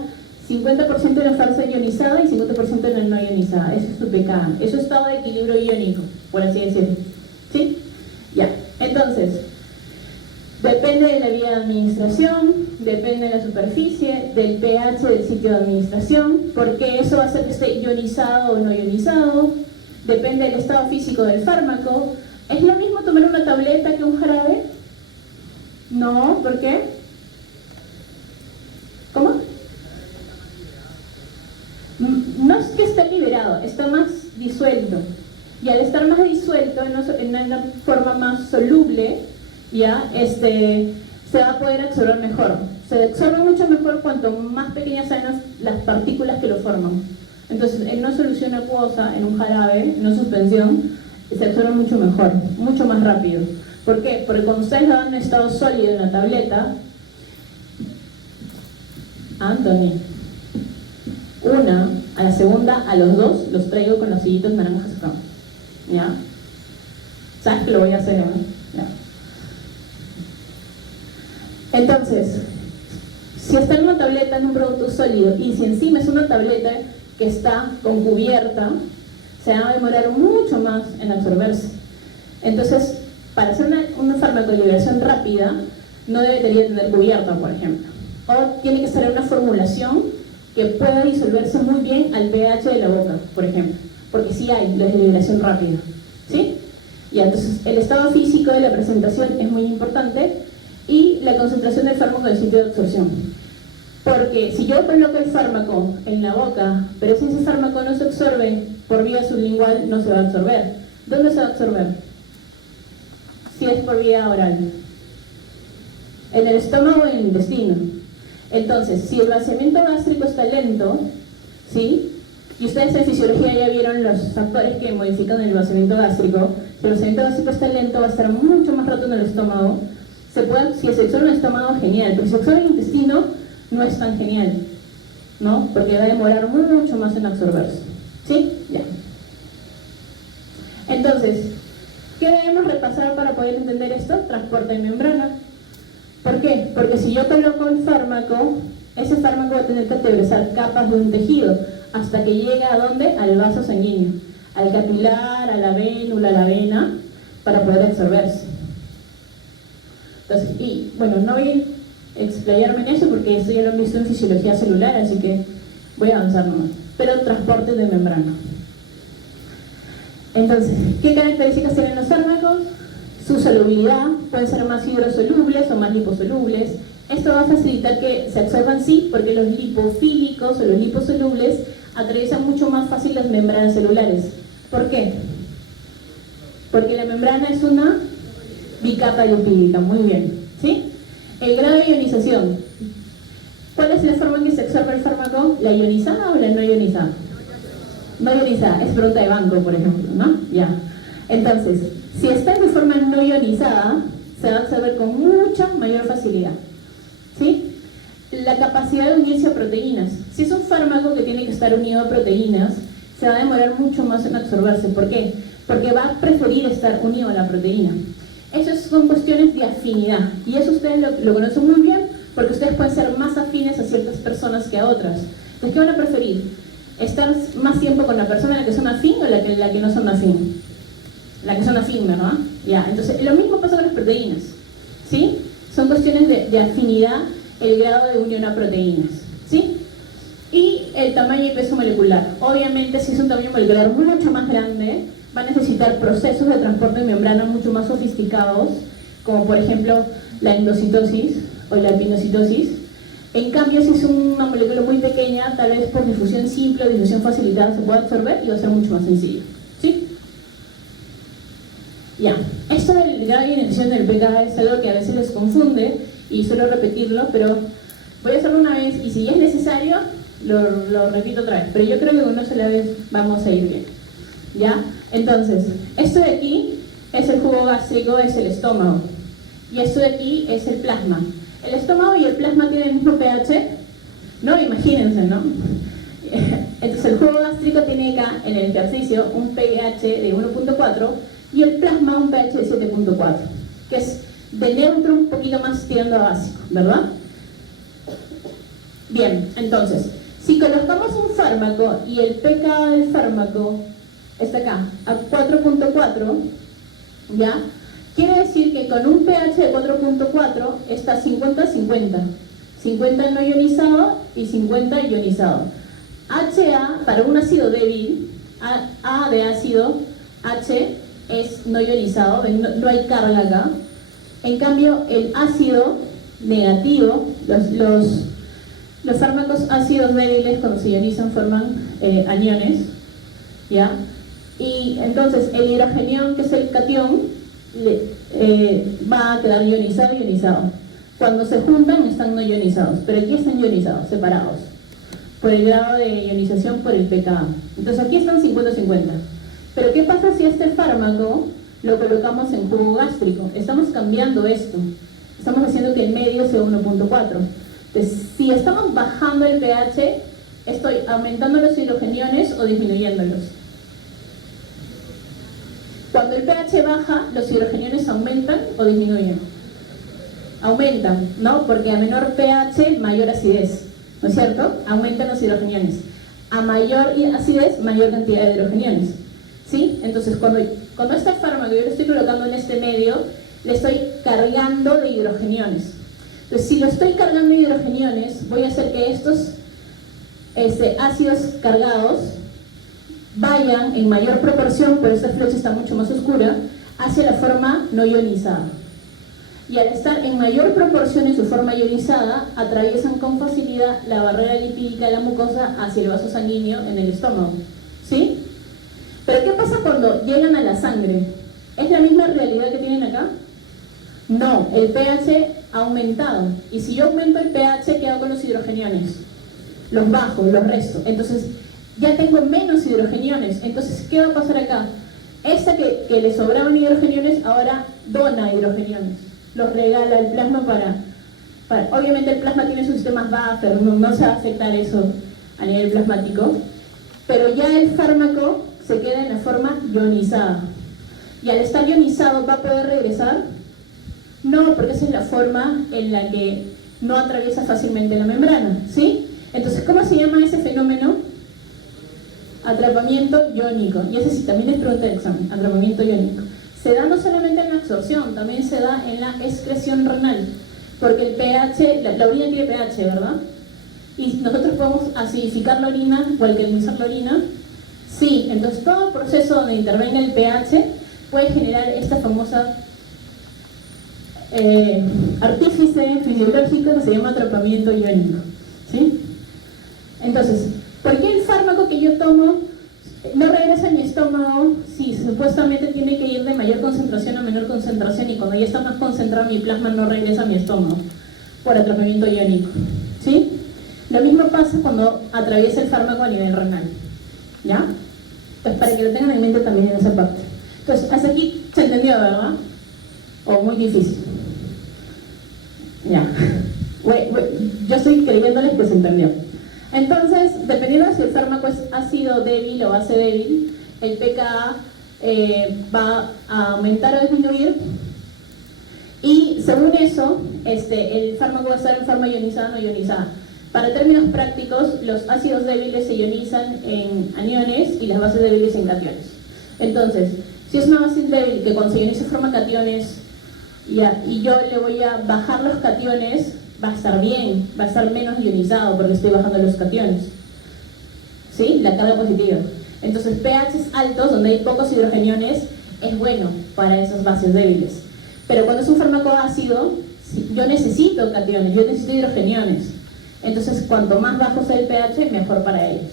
50% en la fase ionizada y 50% en la no ionizada. Eso es su pKa. Es su estado de equilibrio iónico, por así decirlo. ¿Sí? Ya. Entonces, depende de la vía de administración, depende de la superficie, del pH del sitio de administración, porque eso va a hacer que esté ionizado o no ionizado, depende del estado físico del fármaco. ¿Es lo mismo tomar una tableta que un jarabe? No, ¿por qué? ¿Cómo? No es que esté liberado, está más disuelto. Y al estar más disuelto, en una forma más soluble, ya, se va a poder absorber mejor. Se absorbe mucho mejor cuanto más pequeñas sean las partículas que lo forman. Entonces, en una solución acuosa, en un jarabe, en una suspensión, se absorbe mucho mejor, mucho más rápido. ¿Por qué? Porque cuando ustedes lo dan en estado sólido en la tableta, Anthony, una, a la segunda, a los dos, los traigo con los sillitos naranjas acá. ¿Ya? ¿Sabes que lo voy a hacer, no? ¿Ya? Entonces, si está en una tableta, en un producto sólido, y si encima es una tableta que está con cubierta, se va a demorar mucho más en absorberse. Entonces, para hacer una fármaco de liberación rápida, no debería tener cubierta, por ejemplo. O tiene que estar en una formulación que pueda disolverse muy bien al pH de la boca, por ejemplo. Porque sí hay la liberación rápida. ¿Sí? Y entonces, el estado físico de la presentación es muy importante y la concentración del fármaco del sitio de absorción. Porque si yo coloco el fármaco en la boca, pero si ese fármaco no se absorbe por vía sublingual, no se va a absorber. ¿Dónde se va a absorber? Si es por vía oral. En el estómago o en el intestino. Entonces, si el vaciamiento gástrico está lento, ¿sí? Y ustedes en fisiología ya vieron los factores que modifican el vaciamiento gástrico. Si el vaciamiento gástrico está lento, va a estar mucho más rato en el estómago. Si se absorbe en el estómago, genial. Pero si se absorbe en el intestino, no es tan genial, ¿no? Porque va a demorar mucho más en absorberse. ¿Sí? Ya. Entonces, ¿qué debemos repasar para poder entender esto? Transporte en membrana. ¿Por qué? Porque si yo coloco el fármaco, ese fármaco va a tener que atravesar capas de un tejido hasta que llega ¿a dónde? Al vaso sanguíneo, al capilar, a la vénula, a la vena, para poder absorberse. Entonces, y bueno, no voy explayarme en eso porque esto ya lo he visto en fisiología celular, así que voy a avanzar nomás. Pero transporte de membrana. Entonces, ¿qué características tienen los fármacos? Su solubilidad, pueden ser más hidrosolubles o más liposolubles. Esto va a facilitar que se absorban, sí, porque los lipofílicos o los liposolubles atraviesan mucho más fácil las membranas celulares. ¿Por qué? Porque la membrana es una bicapa lipídica, muy bien, ¿sí? El grado de ionización. ¿Cuál es la forma en que se absorbe el fármaco? ¿La ionizada o la no ionizada? No ionizada, es pregunta de banco, por ejemplo, ¿no? Ya. Entonces, si está en forma no ionizada, se va a absorber con mucha mayor facilidad, ¿sí? La capacidad de unirse a proteínas. Si es un fármaco que tiene que estar unido a proteínas, se va a demorar mucho más en absorberse. ¿Por qué? Porque va a preferir estar unido a la proteína. Esas son cuestiones de afinidad, y eso ustedes lo conocen muy bien, porque ustedes pueden ser más afines a ciertas personas que a otras. Entonces, ¿qué van a preferir? ¿Estar más tiempo con la persona a la que son afín o la que no son afín? La que son afín, ¿verdad? Ya, entonces lo mismo pasa con las proteínas, ¿sí? Son cuestiones de afinidad, el grado de unión a proteínas, ¿sí? Y el tamaño y peso molecular. Obviamente, si es un tamaño molecular mucho más grande, va a necesitar procesos de transporte de membrana mucho más sofisticados, como por ejemplo la endocitosis o la pinocitosis. En cambio, si es una molécula muy pequeña, tal vez por difusión simple o difusión facilitada se puede absorber y va a ser mucho más sencillo, ¿sí? Ya, esto del grado de ionización del pKa es algo que a veces les confunde y suelo repetirlo, pero voy a hacerlo una vez y si es necesario lo repito otra vez, pero yo creo que una sola vez vamos a ir bien, ¿ya? Entonces, esto de aquí es el jugo gástrico, es el estómago, y esto de aquí es el plasma. ¿El estómago y el plasma tienen el mismo pH? No, imagínense, ¿no? Entonces el jugo gástrico tiene acá en el ejercicio un pH de 1.4 y el plasma un pH de 7.4, que es de neutro un poquito más tirando a básico, ¿verdad? Bien, entonces, si colocamos un fármaco y el pKa del fármaco está acá, a 4.4, ¿ya? Quiere decir que con un pH de 4.4 está 50-50. 50 no ionizado y 50 ionizado. HA, para un ácido débil, A de ácido, H es no ionizado, no hay carga acá. En cambio, el ácido negativo, los fármacos ácidos débiles cuando se ionizan forman aniones, ¿ya? Y entonces el hidrogenión, que es el catión, va a quedar ionizado y ionizado. Cuando se juntan están no ionizados, pero aquí están ionizados, separados, por el grado de ionización por el pKa. Entonces aquí están 50-50. Pero ¿qué pasa si este fármaco lo colocamos en jugo gástrico? Estamos cambiando esto. Estamos haciendo que el medio sea 1.4. Entonces, si estamos bajando el pH, estoy aumentando los hidrogeniones o disminuyéndolos. Cuando el pH baja, los hidrogeniones aumentan o disminuyen. Aumentan, ¿no? Porque a menor pH, mayor acidez, ¿no es cierto? Aumentan los hidrogeniones. A mayor acidez, mayor cantidad de hidrogeniones, ¿sí? Entonces, cuando este fármaco yo lo estoy colocando en este medio, le estoy cargando de hidrogeniones. Entonces, si lo estoy cargando de hidrogeniones, voy a hacer que estos ácidos cargados vayan en mayor proporción, pero esta flecha está mucho más oscura, hacia la forma no ionizada. Y al estar en mayor proporción en su forma ionizada, atraviesan con facilidad la barrera lipídica de la mucosa hacia el vaso sanguíneo en el estómago, ¿sí? Pero ¿qué pasa cuando llegan a la sangre? ¿Es la misma realidad que tienen acá? No, el pH ha aumentado. Y si yo aumento el pH, ¿qué hago con los hidrogeniones? Los bajo, los resto. Entonces, ya tengo menos hidrogeniones. Entonces, ¿qué va a pasar acá? Esta que le sobraban hidrogeniones, ahora dona hidrogeniones. Los regala el plasma para... Obviamente el plasma tiene sus sistemas buffer, no se va a afectar eso a nivel plasmático. Pero ya el fármaco se queda en la forma ionizada. Y al estar ionizado, ¿va a poder regresar? No, porque esa es la forma en la que no atraviesa fácilmente la membrana, ¿sí? Entonces, ¿cómo se llama ese fenómeno? Atrapamiento iónico. Y ese sí también es pregunta de examen, atrapamiento iónico. Se da no solamente en la absorción, también se da en la excreción renal. Porque el pH, la orina tiene pH, ¿verdad? Y nosotros podemos acidificar la orina o alcalinizar la orina. Sí, entonces todo proceso donde intervenga el pH puede generar esta famosa artífice fisiológico que se llama atrapamiento iónico, ¿sí? Entonces, ¿por qué el fármaco que yo tomo no regresa a mi estómago si supuestamente tiene que ir de mayor concentración a menor concentración, y cuando ya está más concentrado mi plasma no regresa a mi estómago por atrapamiento iónico? ¿Sí? Lo mismo pasa cuando atraviesa el fármaco a nivel renal, ¿ya? Pues para que lo tengan en mente también en esa parte. Entonces, hasta aquí se entendió, ¿verdad? ¿O muy difícil? Ya. Yo estoy creyéndoles que se entendió. Entonces, dependiendo de si el fármaco es ácido débil o base débil, el pKa va a aumentar o disminuir, y según eso, el fármaco va a estar en forma ionizada o no ionizada. Para términos prácticos, los ácidos débiles se ionizan en aniones y las bases débiles en cationes. Entonces, si es una base débil que cuando se ioniza forma cationes y yo le voy a bajar los cationes, va a estar bien, va a estar menos ionizado porque estoy bajando los cationes, ¿sí? La carga positiva. Entonces, pHs altos, donde hay pocos hidrogeniones, es bueno para esas bases débiles. Pero cuando es un fármaco ácido, yo necesito cationes, yo necesito hidrogeniones. Entonces, cuanto más bajo sea el pH, mejor para ellos,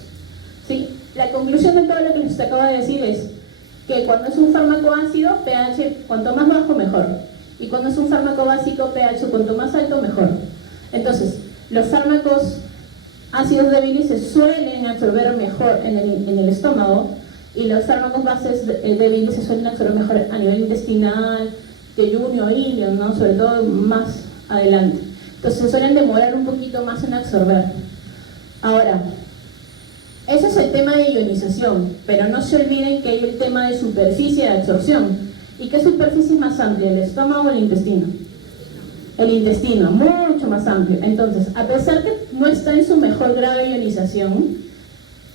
¿sí? La conclusión de todo lo que les acabo de decir es que cuando es un fármaco ácido, pH cuanto más bajo, mejor. Y cuando es un fármaco básico, pH cuanto más alto, mejor. Entonces, los fármacos ácidos débiles se suelen absorber mejor en el estómago, y los fármacos bases débiles se suelen absorber mejor a nivel intestinal, yeyunio, ilion, ¿no? Sobre todo más adelante. Entonces se suelen demorar un poquito más en absorber. Ahora, ese es el tema de ionización, pero no se olviden que hay el tema de superficie de absorción. ¿Y qué superficie es más amplia, el estómago o el intestino? El intestino, mucho más amplio. Entonces, a pesar que no está en su mejor grado de ionización,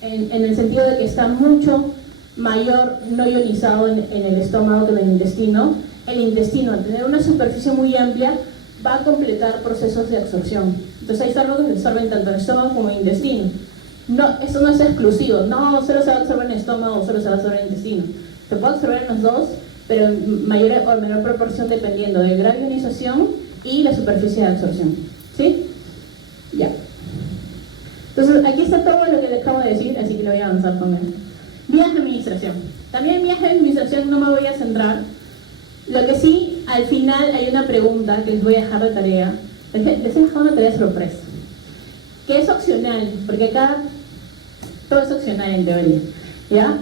en el sentido de que está mucho mayor no ionizado en el estómago que en el intestino, al tener una superficie muy amplia, va a completar procesos de absorción. Entonces hay fármacos que absorben tanto en el estómago como en el intestino. No, eso no es exclusivo, no solo se va a absorber en el estómago o solo se va a absorber en el intestino. Se puede absorber en los dos, pero en mayor o menor proporción dependiendo del grado de ionización y la superficie de absorción. ¿Sí? Ya. Entonces aquí está todo lo que les acabo de decir, así que lo voy a avanzar con él. Vías de administración. También en vías de administración no me voy a centrar. Lo que sí, al final hay una pregunta que les voy a dejar de tarea. Les he dejado una tarea sorpresa, que es opcional, porque acá todo es opcional en teoría, ¿ya?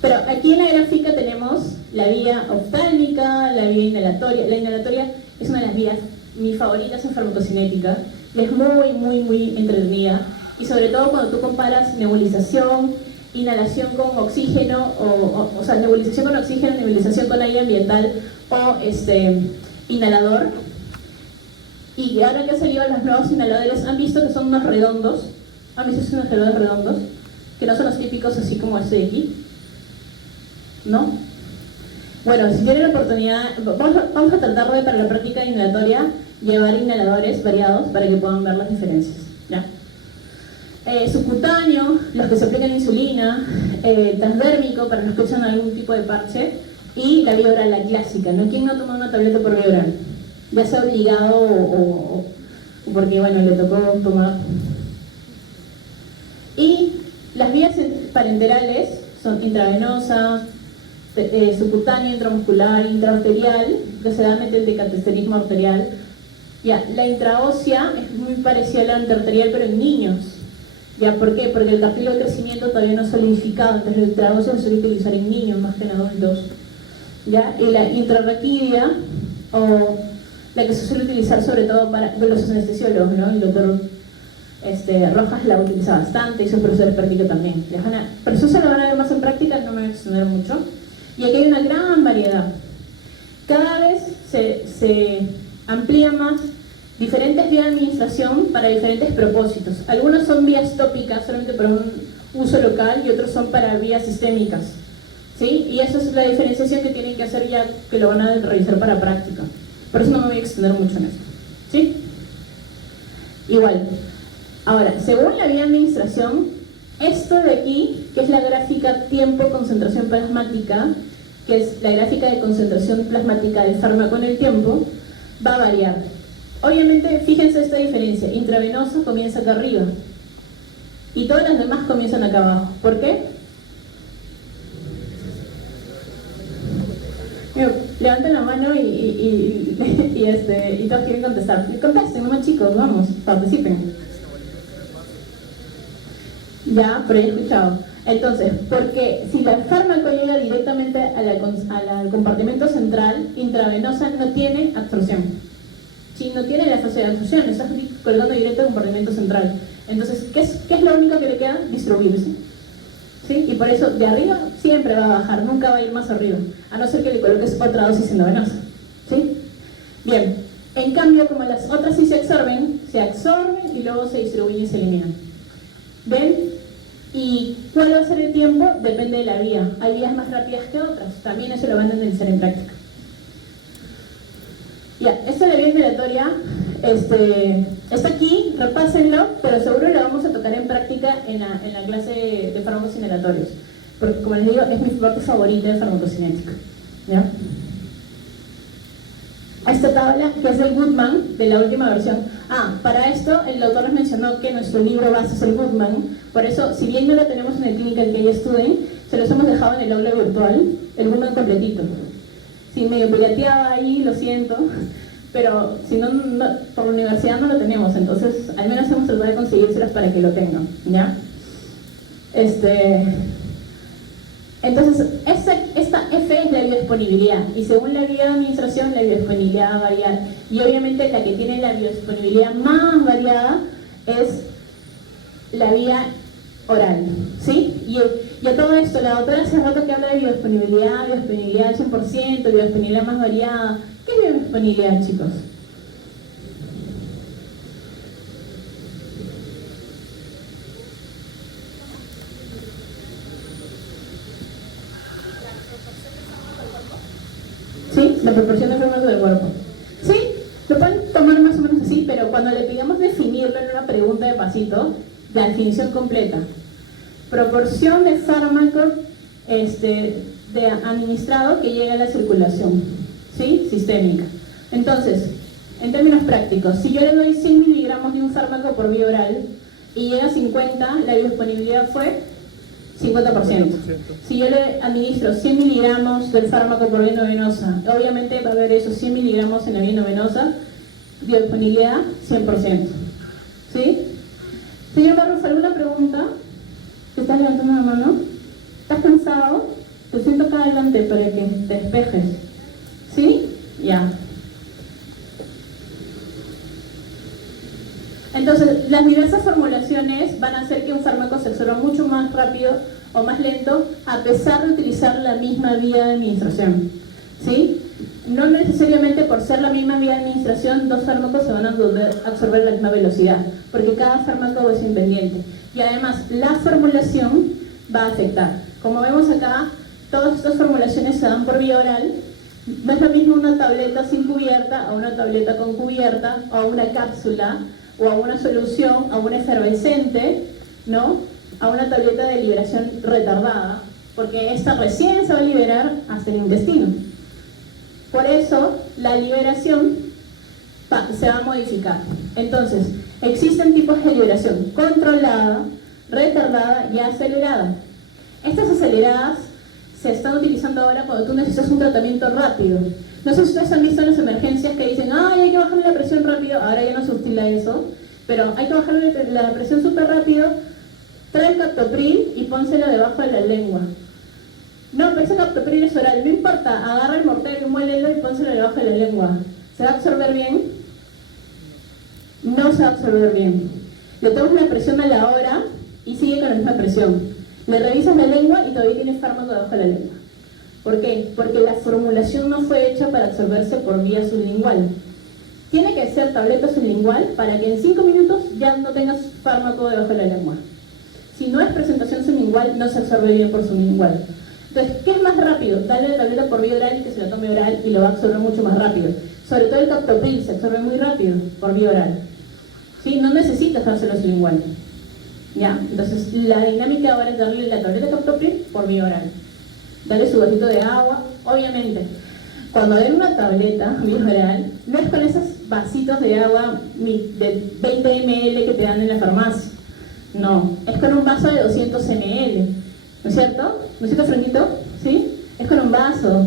Pero aquí en la gráfica tenemos la vía oftálmica, la vía inhalatoria. La inhalatoria es una de las vías, mis favoritas en farmacocinética, y es muy, muy, muy entretenida. Y sobre todo cuando tú comparas nebulización, inhalación con oxígeno, o sea, nebulización con oxígeno, nebulización con aire ambiental o inhalador. Y ahora que han salido los nuevos inhaladores, ¿han visto que son unos redondos? ¿Han visto unos inhaladores redondos? Que no son los típicos así como este de aquí, ¿no? Bueno, si tienen la oportunidad, vamos a tratar de, para la práctica inhalatoria, llevar inhaladores variados para que puedan ver las diferencias, ¿ya? Subcutáneo, los que se aplican insulina, transdérmico para los que usan algún tipo de parche, y la vía oral, la clásica, ¿no? ¿Quién no toma una tableta por vía oral? Ya sea obligado o porque, bueno, le tocó tomar. Y las vías parenterales son intravenosa, subcutánea, intramuscular, intraarterial, que se da mediante cateterismo arterial. Ya, la intraósea es muy parecida a la antiarterial, pero en niños. ¿Ya? ¿Por qué? Porque el cartílago de crecimiento todavía no es solidificado, entonces la intraósea se suele utilizar en niños más que en adultos. ¿Ya? Y la intrarraquídea, o la que se suele utilizar sobre todo para los anestesiólogos, ¿no? El doctor Rojas la utiliza bastante, y sus profesores prácticos también. Pero eso se lo van a ver más en práctica, no me voy a extender mucho. Y aquí hay una gran variedad. Cada vez se amplía más diferentes vías de administración para diferentes propósitos. Algunos son vías tópicas, solamente para un uso local, y otros son para vías sistémicas, ¿sí? Y esa es la diferenciación que tienen que hacer ya que lo van a revisar para práctica Por eso no me voy a extender mucho en esto. ¿Sí? Igual. Ahora, según la vía de administración, esto de aquí, que es la gráfica tiempo-concentración plasmática, que es la gráfica de concentración plasmática del fármaco en el tiempo, va a variar. Obviamente, fíjense esta diferencia. Intravenoso comienza acá arriba y todas las demás comienzan acá abajo. ¿Por qué? Levanten la mano y todos quieren contestar. Contesten, nomás chicos, vamos, participen. Ya, pero he escuchado. Entonces, porque si el fármaco llega directamente al compartimento central, intravenosa no tiene absorción. Si no tiene la fase de absorción, está colgando directo al compartimento central. Entonces, ¿qué es lo único que le queda? Distribuirse. ¿Sí? Y por eso de arriba siempre va a bajar, nunca va a ir más arriba, a no ser que le coloques otra dosis endovenosa. ¿Sí? Bien, en cambio, como las otras sí se absorben y luego se distribuyen y se eliminan. ¿Ven? ¿Y cuál va a ser el tiempo? Depende de la vía. Hay vías más rápidas que otras, también eso lo van a analizar en práctica. Ya, esta es la vía inhalatoria, está aquí, repásenlo, pero seguro lo vamos a tocar en práctica en la clase de fármacos inhalatorios, porque como les digo, es mi parte favorita de farmacocinética. ¿Ya? Esta tabla, que es del Goodman, de la última versión. Para esto, el autor les mencionó que nuestro libro base es el Goodman, por eso, si bien no lo tenemos en el Clinical que ya estudien, se los hemos dejado en el aula virtual, el Goodman completito. Sí, medio pirateado ahí, lo siento, pero si no, por la universidad no lo tenemos, entonces al menos hemos tratado de conseguírselos para que lo tengan, ¿ya? Entonces, esta F es la biodisponibilidad, y según la vía de administración, la biodisponibilidad va a variar, y obviamente la que tiene la biodisponibilidad más variada es la vía oral, ¿sí? Y a todo esto, la doctora hace rato que habla de biodisponibilidad al 100%, biodisponibilidad más variada. ¿Qué es biodisponibilidad, chicos? ¿Sí? La proporción de fármaco del cuerpo. ¿Sí? Lo pueden tomar más o menos así, pero cuando le pidamos definirlo en una pregunta de pasito, la definición completa. Proporción de fármaco administrado que llega a la circulación, ¿sí? Sistémica. Entonces, en términos prácticos, si yo le doy 100 miligramos de un fármaco por vía oral y llega a 50, la biodisponibilidad fue 50%. Si yo le administro 100 miligramos del fármaco por vía endovenosa, obviamente va a haber esos 100 miligramos en la vía endovenosa, biodisponibilidad 100%. ¿Sí? Señor Barros, ¿alguna pregunta? ¿Te estás levantando la mano? ¿Estás cansado? Te siento acá adelante para que te despejes. ¿Sí? Ya. Entonces, las diversas formulaciones van a hacer que un fármaco se absorba mucho más rápido o más lento a pesar de utilizar la misma vía de administración. ¿Sí? No necesariamente por ser la misma vía de administración, dos fármacos se van a absorber a la misma velocidad, porque cada fármaco es independiente. Y además, la formulación va a afectar. Como vemos acá, todas estas formulaciones se dan por vía oral. No es lo mismo una tableta sin cubierta a una tableta con cubierta, o a una cápsula, o a una solución, a un efervescente, ¿no? A una tableta de liberación retardada, porque esta recién se va a liberar hasta el intestino. Por eso, la liberación se va a modificar. Entonces, existen tipos de liberación controlada, retardada y acelerada. Estas aceleradas se están utilizando ahora cuando tú necesitas un tratamiento rápido. No sé si ustedes han visto en las emergencias que dicen, ¡ay, hay que bajarle la presión rápido! Ahora ya no se utiliza eso, pero hay que bajarle la presión súper rápido. Trae el captopril y pónselo debajo de la lengua. No, pero ese captopril es oral, no importa, agarra el mortero y muélelo y pónselo debajo de la lengua. ¿Se va a absorber bien? No se va a absorber bien. Le tomas la presión a la hora y sigue con la misma presión. Le revisas la lengua y todavía tienes fármaco debajo de la lengua. ¿Por qué? Porque la formulación no fue hecha para absorberse por vía sublingual. Tiene que ser tableta sublingual para que en 5 minutos ya no tengas fármaco debajo de la lengua. Si no es presentación sublingual, no se absorbe bien por sublingual. Entonces, ¿qué es más rápido? Darle la tableta por vía oral y que se la tome oral y lo va a absorber mucho más rápido. Sobre todo el captopril se absorbe muy rápido por vía oral. ¿Sí? No necesitas dárselo sublingual. ¿Ya? Entonces, la dinámica ahora es darle la tableta de captopril por vía oral. Darle su vasito de agua, obviamente. Cuando den una tableta vía oral, no es con esos vasitos de agua de 20 ml que te dan en la farmacia. No, es con un vaso de 200 ml. ¿No es cierto? ¿No es cierto, Franquito? ¿Sí? Es con un vaso.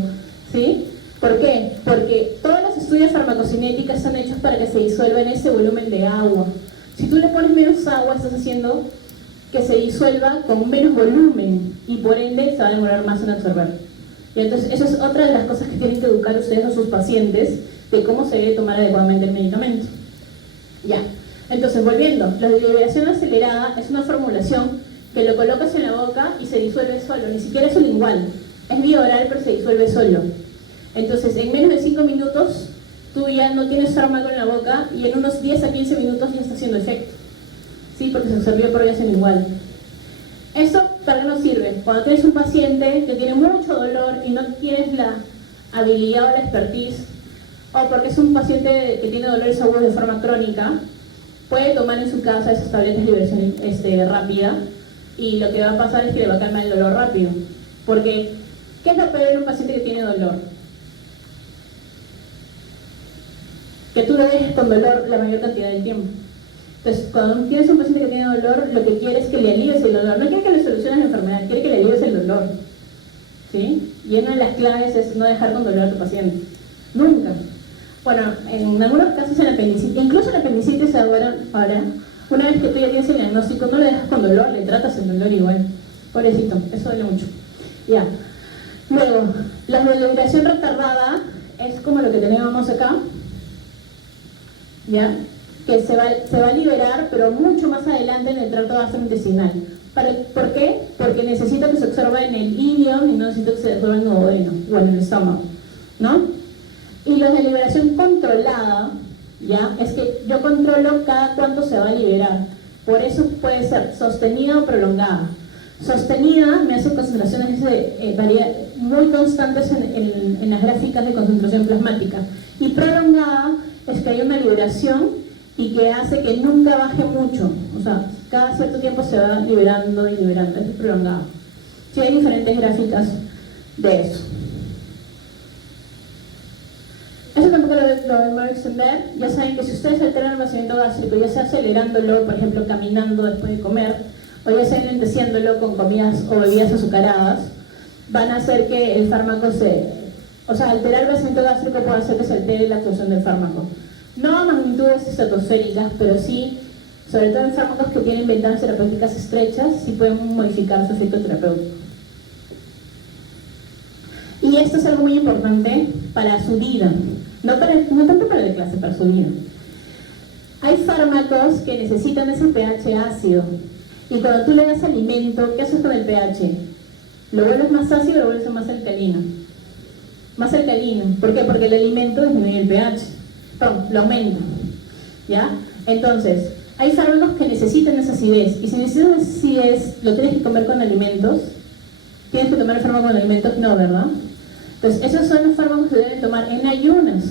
¿Sí? ¿Por qué? Porque todos los estudios farmacocinéticos son hechos para que se disuelva en ese volumen de agua. Si tú le pones menos agua, estás haciendo que se disuelva con menos volumen y por ende se va a demorar más en absorber. Y entonces, eso es otra de las cosas que tienen que educar ustedes a sus pacientes de cómo se debe tomar adecuadamente el medicamento. Ya. Entonces, volviendo, la liberación acelerada es una formulación que lo colocas en la boca y se disuelve solo, ni siquiera es sublingual, es vía oral pero se disuelve solo. Entonces, en menos de 5 minutos, tú ya no tienes fármaco en la boca y en unos 10 a 15 minutos ya está haciendo efecto. ¿Sí? Porque se absorbió por vía sublingual. ¿Esto para qué nos sirve? Cuando tienes un paciente que tiene mucho dolor y no tienes la habilidad o la expertise, o porque es un paciente que tiene dolores agudos de forma crónica, puede tomar en su casa esas tabletas de liberación rápida y lo que va a pasar es que le va a calmar el dolor rápido. Porque, ¿qué es lo peor en un paciente que tiene dolor? Que tú lo dejes con dolor la mayor cantidad del tiempo. Entonces, cuando tienes un paciente que tiene dolor, lo que quiere es que le alivies el dolor. No quiere que le soluciones la enfermedad, quiere que le alivies el dolor. ¿Sí? Y una de las claves es no dejar con dolor a tu paciente. Nunca. Bueno, en algunos casos en apendicitis, incluso en apendicitis ahora, una vez que tú ya tienes el diagnóstico, no le dejas con dolor, le tratas el dolor igual. Pobrecito, eso duele mucho. Ya. Luego, la liberación retardada es como lo que teníamos acá. ¿Ya? Que se va a liberar, pero mucho más adelante en el tracto gastrointestinal. ¿Por qué? Porque necesita que se absorba en el ilio y no necesita que se absorba en el duodeno o en el estómago, ¿no? Y los de liberación controlada, ¿ya? Es que yo controlo cada cuánto se va a liberar. Por eso puede ser sostenida o prolongada. Sostenida me hace concentraciones muy constantes en las gráficas de concentración plasmática. Y prolongada es que hay una liberación y que hace que nunca baje mucho. O sea, cada cierto tiempo se va liberando y liberando. Es prolongado. Sí, hay diferentes gráficas de eso. Eso tampoco lo debemos extender. Ya saben que si ustedes alteran el vaciamiento gástrico, ya sea acelerándolo, por ejemplo, caminando después de comer, o ya sea lenteciéndolo con comidas o bebidas azucaradas, van a hacer que el fármaco o sea, alterar el vaciamiento gástrico puede hacer que se altere la absorción del fármaco. No a magnitudes estratosféricas, pero sí, sobre todo en fármacos que tienen ventanas terapéuticas estrechas, sí pueden modificar su efecto terapéutico. Y esto es algo muy importante para su vida, no tanto para la clase, para su vida. Hay fármacos que necesitan ese pH ácido, y cuando tú le das alimento, ¿qué haces con el pH? ¿Lo vuelves más ácido o lo vuelves más alcalino? Más alcalino. ¿Por qué? Porque el alimento disminuye el pH. Lo aumenta, ¿ya? Entonces, hay fármacos que necesitan esa acidez, y si necesitas esa acidez, ¿lo tienes que comer con alimentos? ¿Tienes que tomar el fármaco con alimentos? No, ¿verdad? Entonces, esos son los fármacos que deben tomar en ayunas.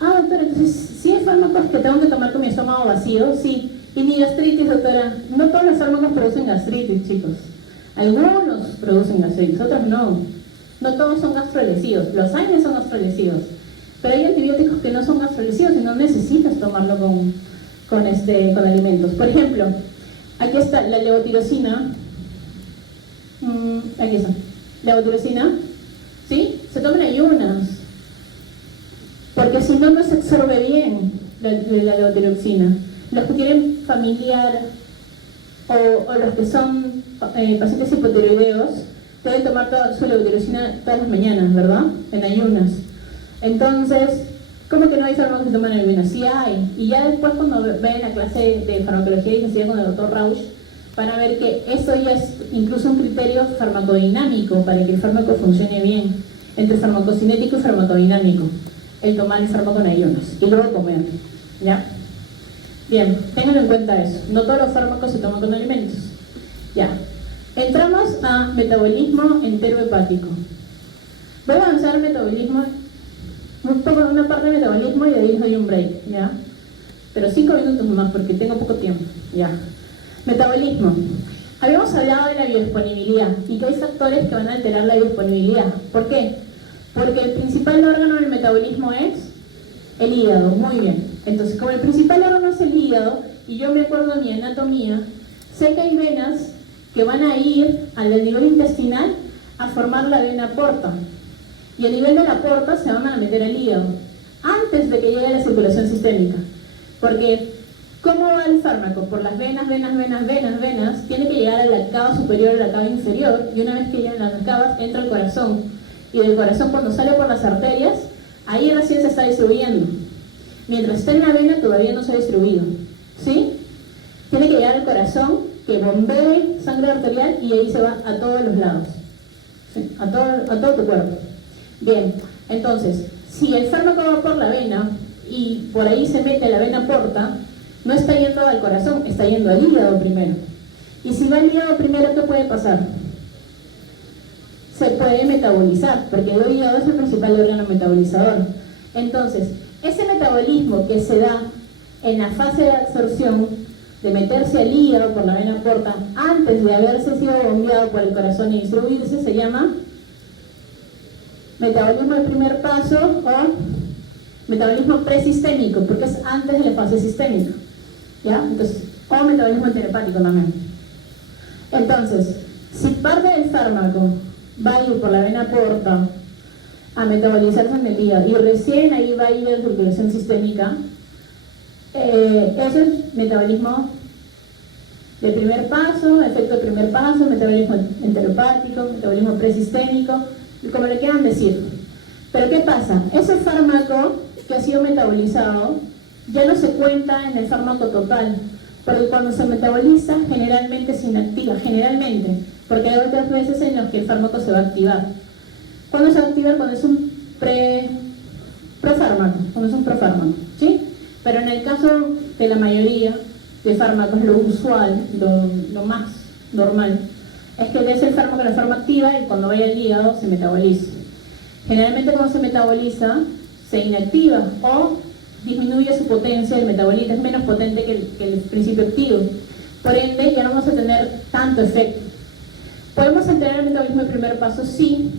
Ah, doctora, entonces, ¿sí hay fármacos que tengo que tomar con mi estómago vacío? Sí. ¿Y mi gastritis, doctora? No todos los fármacos producen gastritis, chicos. Algunos producen gastritis, otros no. No todos son gastrolesivos. Los AINES son gastrolesivos. Pero hay antibióticos que no son gastrolesivos y no necesitas tomarlo con alimentos. Por ejemplo, aquí está la levotirosina. Aquí está. Levotirosina, ¿sí? Se toma en ayunas. Porque si no, no se absorbe bien la levotiroxina. Los que tienen familiar o los que son pacientes hipotiroideos deben tomar toda su levotirosina todas las mañanas, ¿verdad? En ayunas. Entonces, ¿cómo que no hay fármacos que toman en ayunas? Sí hay. Y ya después, cuando vean la clase de farmacología y disociativa con el doctor Rausch, van a ver que eso ya es incluso un criterio farmacodinámico para que el fármaco funcione bien, entre farmacocinético y farmacodinámico, el tomar el fármaco en ayunas y luego comer, ¿ya? Bien, tengan en cuenta eso. No todos los fármacos se toman con alimentos. Ya. Entramos a metabolismo enterohepático. Voy a avanzar el metabolismo una parte de metabolismo y de ahí les doy un break, ¿ya? Pero 5 minutos nomás porque tengo poco tiempo, ¿ya? Metabolismo. Habíamos hablado de la biodisponibilidad y que hay factores que van a alterar la biodisponibilidad. ¿Por qué? Porque el principal órgano del metabolismo es el hígado, muy bien. Entonces, como el principal órgano es el hígado, y yo me acuerdo de mi anatomía, sé que hay venas que van a ir al nivel intestinal a formar la vena porta. Y a nivel de la porta se van a meter al hígado, antes de que llegue a la circulación sistémica. Porque, ¿cómo va el fármaco? Por las venas, tiene que llegar a la cava superior y a la cava inferior, y una vez que llegan las cavas, entra al corazón. Y del corazón, cuando sale por las arterias, ahí recién se está distribuyendo. Mientras está en la vena, todavía no se ha distribuido. ¿Sí? Tiene que llegar al corazón, que bombee sangre arterial, y ahí se va a todos los lados. ¿Sí? A todo tu cuerpo. Bien, entonces, si el fármaco va por la vena, y por ahí se mete la vena porta, no está yendo al corazón, está yendo al hígado primero. Y si va al hígado primero, ¿qué puede pasar? Se puede metabolizar, porque el hígado es el principal órgano metabolizador. Entonces, ese metabolismo que se da en la fase de absorción, de meterse al hígado por la vena porta, antes de haberse sido bombeado por el corazón y distribuirse, se llama metabolismo de primer paso o metabolismo presistémico, porque es antes de la fase sistémica, ¿ya? Entonces, o metabolismo enterhepático también. Entonces, si parte del fármaco va a ir por la vena porta a metabolizarse en el hígado y recién ahí va a ir la circulación sistémica, eso es metabolismo de primer paso, efecto de primer paso, metabolismo enteropático, metabolismo presistémico, como le quieran decir. Pero ¿qué pasa? Ese fármaco que ha sido metabolizado ya no se cuenta en el fármaco total, porque cuando se metaboliza generalmente se inactiva, generalmente, porque hay otras veces en las que el fármaco se va a activar. ¿Cuándo se va a activar? Cuando es un profármaco, ¿sí? Pero en el caso de la mayoría de fármacos, lo usual, lo más normal, es que des el fármaco de forma activa y cuando vaya al hígado se metaboliza. Generalmente cuando se metaboliza, se inactiva o disminuye su potencia, el metabolito es menos potente que el principio activo. Por ende, ya no vamos a tener tanto efecto. ¿Podemos alterar el metabolismo de primer paso? Sí,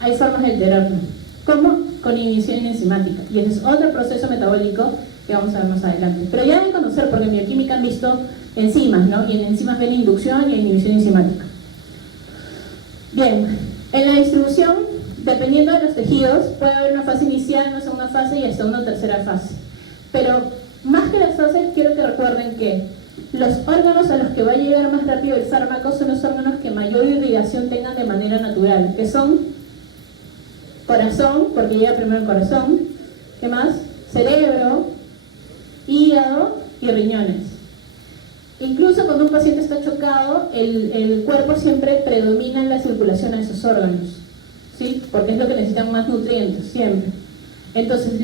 hay formas de alterarlo. ¿Cómo? Con inhibición enzimática. Y ese es otro proceso metabólico que vamos a ver más adelante. Pero ya deben conocer, porque en bioquímica han visto enzimas, ¿no? Y en enzimas ven inducción y inhibición enzimática. Bien, en la distribución, dependiendo de los tejidos, puede haber una fase inicial, una segunda fase y hasta una tercera fase. Pero más que las fases, quiero que recuerden que los órganos a los que va a llegar más rápido el fármaco son los órganos que mayor irrigación tengan de manera natural, que son corazón, porque llega primero el corazón, ¿qué más? Cerebro, hígado y riñones. Incluso cuando un paciente está chocado, el cuerpo siempre predomina en la circulación a esos órganos, ¿sí? Porque es lo que necesitan más nutrientes, siempre. Entonces,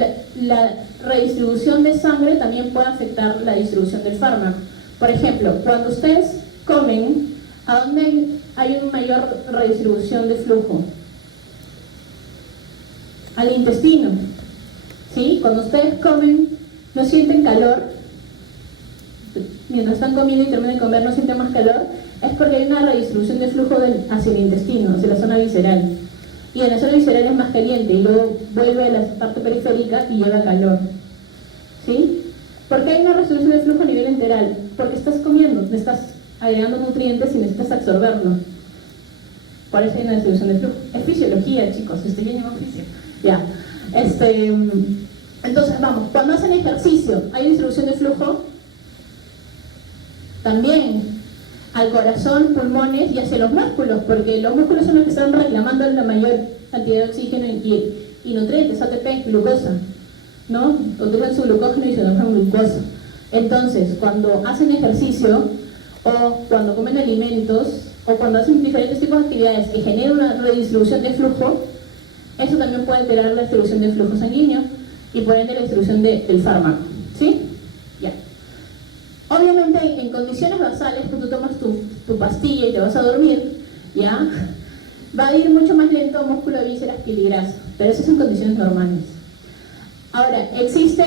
la redistribución de sangre también puede afectar la distribución del fármaco. Por ejemplo, cuando ustedes comen, ¿a dónde hay una mayor redistribución de flujo? Al intestino, ¿sí? Cuando ustedes comen, no sienten calor, mientras están comiendo y terminan de comer no sienten más calor, es porque hay una redistribución de flujo hacia el intestino, hacia la zona visceral. Y en la zona visceral es más caliente y luego vuelve a la parte periférica y lleva calor, ¿sí? ¿Por qué hay una redistribución de flujo a nivel enteral? Porque estás comiendo, te estás agregando nutrientes y necesitas absorberlos. Por eso hay una distribución de flujo. Es fisiología, chicos, estoy en oficio. Ya. Entonces, vamos, cuando hacen ejercicio, ¿hay distribución de flujo? También al corazón, pulmones y hacia los músculos, porque los músculos son los que están reclamando la mayor cantidad de oxígeno y nutrientes, ATP, glucosa, ¿no? Utilizan su glucógeno y su glucosa. Entonces, cuando hacen ejercicio o cuando comen alimentos o cuando hacen diferentes tipos de actividades que generan una redistribución de flujo, eso también puede alterar la distribución del flujo sanguíneo y por ende la distribución del fármaco, ¿sí? Ya. Obviamente en condiciones basales, cuando tú tomas tu pastilla y te vas a dormir, ¿ya? Va a ir mucho más lento músculo, vísceras, piel y grasa, pero eso es en condiciones normales. Ahora, existen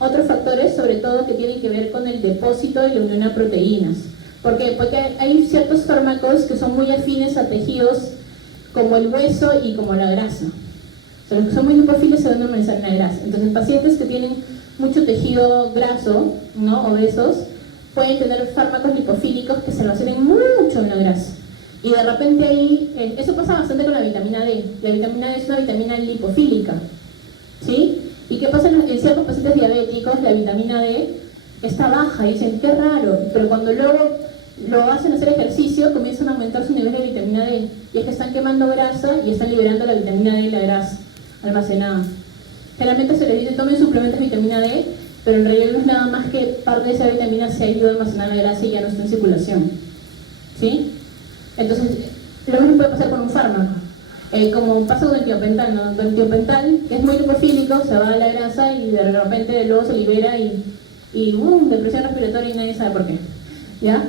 otros factores, sobre todo que tienen que ver con el depósito y la unión a proteínas. ¿Por qué? Porque hay ciertos fármacos que son muy afines a tejidos como el hueso y como la grasa. O sea, los que son muy lipófilos se van a almacenar en la grasa. Entonces, pacientes que tienen mucho tejido graso, ¿no?, obesos, pueden tener fármacos lipofílicos que se almacenan mucho en la grasa. Y de repente ahí, eso pasa bastante con la vitamina D. La vitamina D es una vitamina lipofílica, ¿sí? ¿Y qué pasa en ciertos pacientes diabéticos? La vitamina D está baja y dicen, qué raro, pero cuando luego lo hacen hacer ejercicio, comienzan a aumentar su nivel de vitamina D. Y es que están quemando grasa y están liberando la vitamina D y la grasa almacenada. Generalmente se les dice tomen suplementos de vitamina D, pero en realidad no es nada más que parte de esa vitamina se ha ido a almacenar la grasa y ya no está en circulación, ¿sí? Entonces, lo mismo puede pasar con un fármaco. Como pasa con el tiopental, ¿no? El tiopental, que es muy lipofílico, se va a la grasa y de repente luego se libera y depresión respiratoria y nadie sabe por qué, ¿ya?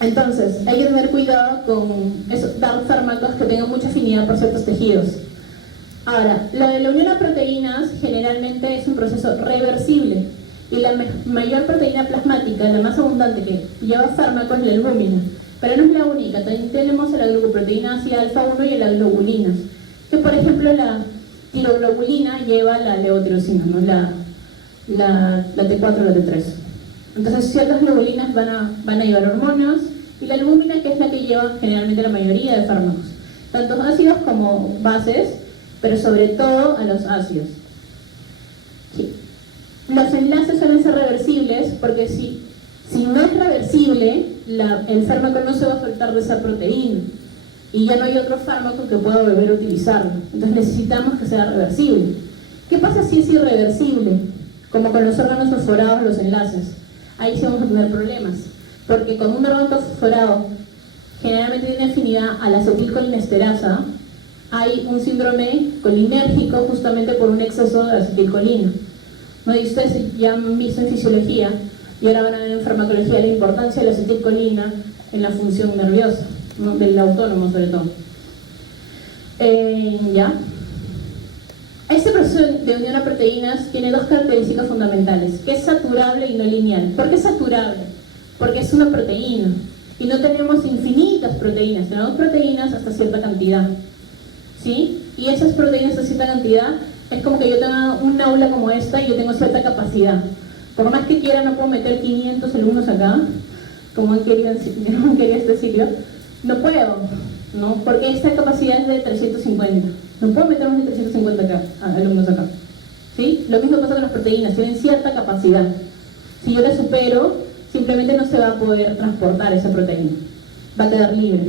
Entonces, hay que tener cuidado con eso, dar fármacos que tengan mucha afinidad por ciertos tejidos. Ahora, lo de la unión a proteínas generalmente es un proceso reversible y la mayor proteína plasmática, la más abundante que lleva fármacos, es la albúmina. Pero no es la única, también tenemos la glucoproteína ácida alfa 1 y las globulinas. Que por ejemplo la tiroglobulina lleva la levotirosina, ¿no? la T4 o la T3. Entonces ciertas globulinas van a llevar hormonas y la albúmina, que es la que lleva generalmente la mayoría de fármacos, tanto ácidos como bases, pero sobre todo a los ácidos. Sí. Los enlaces suelen ser reversibles porque si no es reversible, el fármaco no se va a soltar de esa proteína y ya no hay otro fármaco que pueda volver a utilizarlo. Entonces necesitamos que sea reversible. ¿Qué pasa si es irreversible? Como con los órganos fosforados, los enlaces. Ahí sí vamos a tener problemas, porque con un órgano fosforado generalmente tiene afinidad a la acetilcolinesterasa, hay un síndrome colinérgico justamente por un exceso de acetilcolina, ¿no? Y ustedes ya han visto en fisiología y ahora van a ver en farmacología la importancia de la acetilcolina en la función nerviosa, ¿no? Del autónomo sobre todo. ¿Ya? Este proceso de unión a proteínas tiene dos características fundamentales, que es saturable y no lineal. ¿Por qué saturable? Porque es una proteína y no tenemos infinitas proteínas, tenemos proteínas hasta cierta cantidad, ¿sí? Y esas proteínas hasta cierta cantidad es como que yo tenga un aula como esta y yo tengo cierta capacidad. Por más que quiera no puedo meter 500 alumnos acá, como han querido este sitio, no puedo, ¿no? Porque esta capacidad es de 350. No puedo meter más de 350 alumnos acá, ¿sí? Lo mismo pasa con las proteínas, tienen cierta capacidad. Si yo la supero, simplemente no se va a poder transportar esa proteína, va a quedar libre.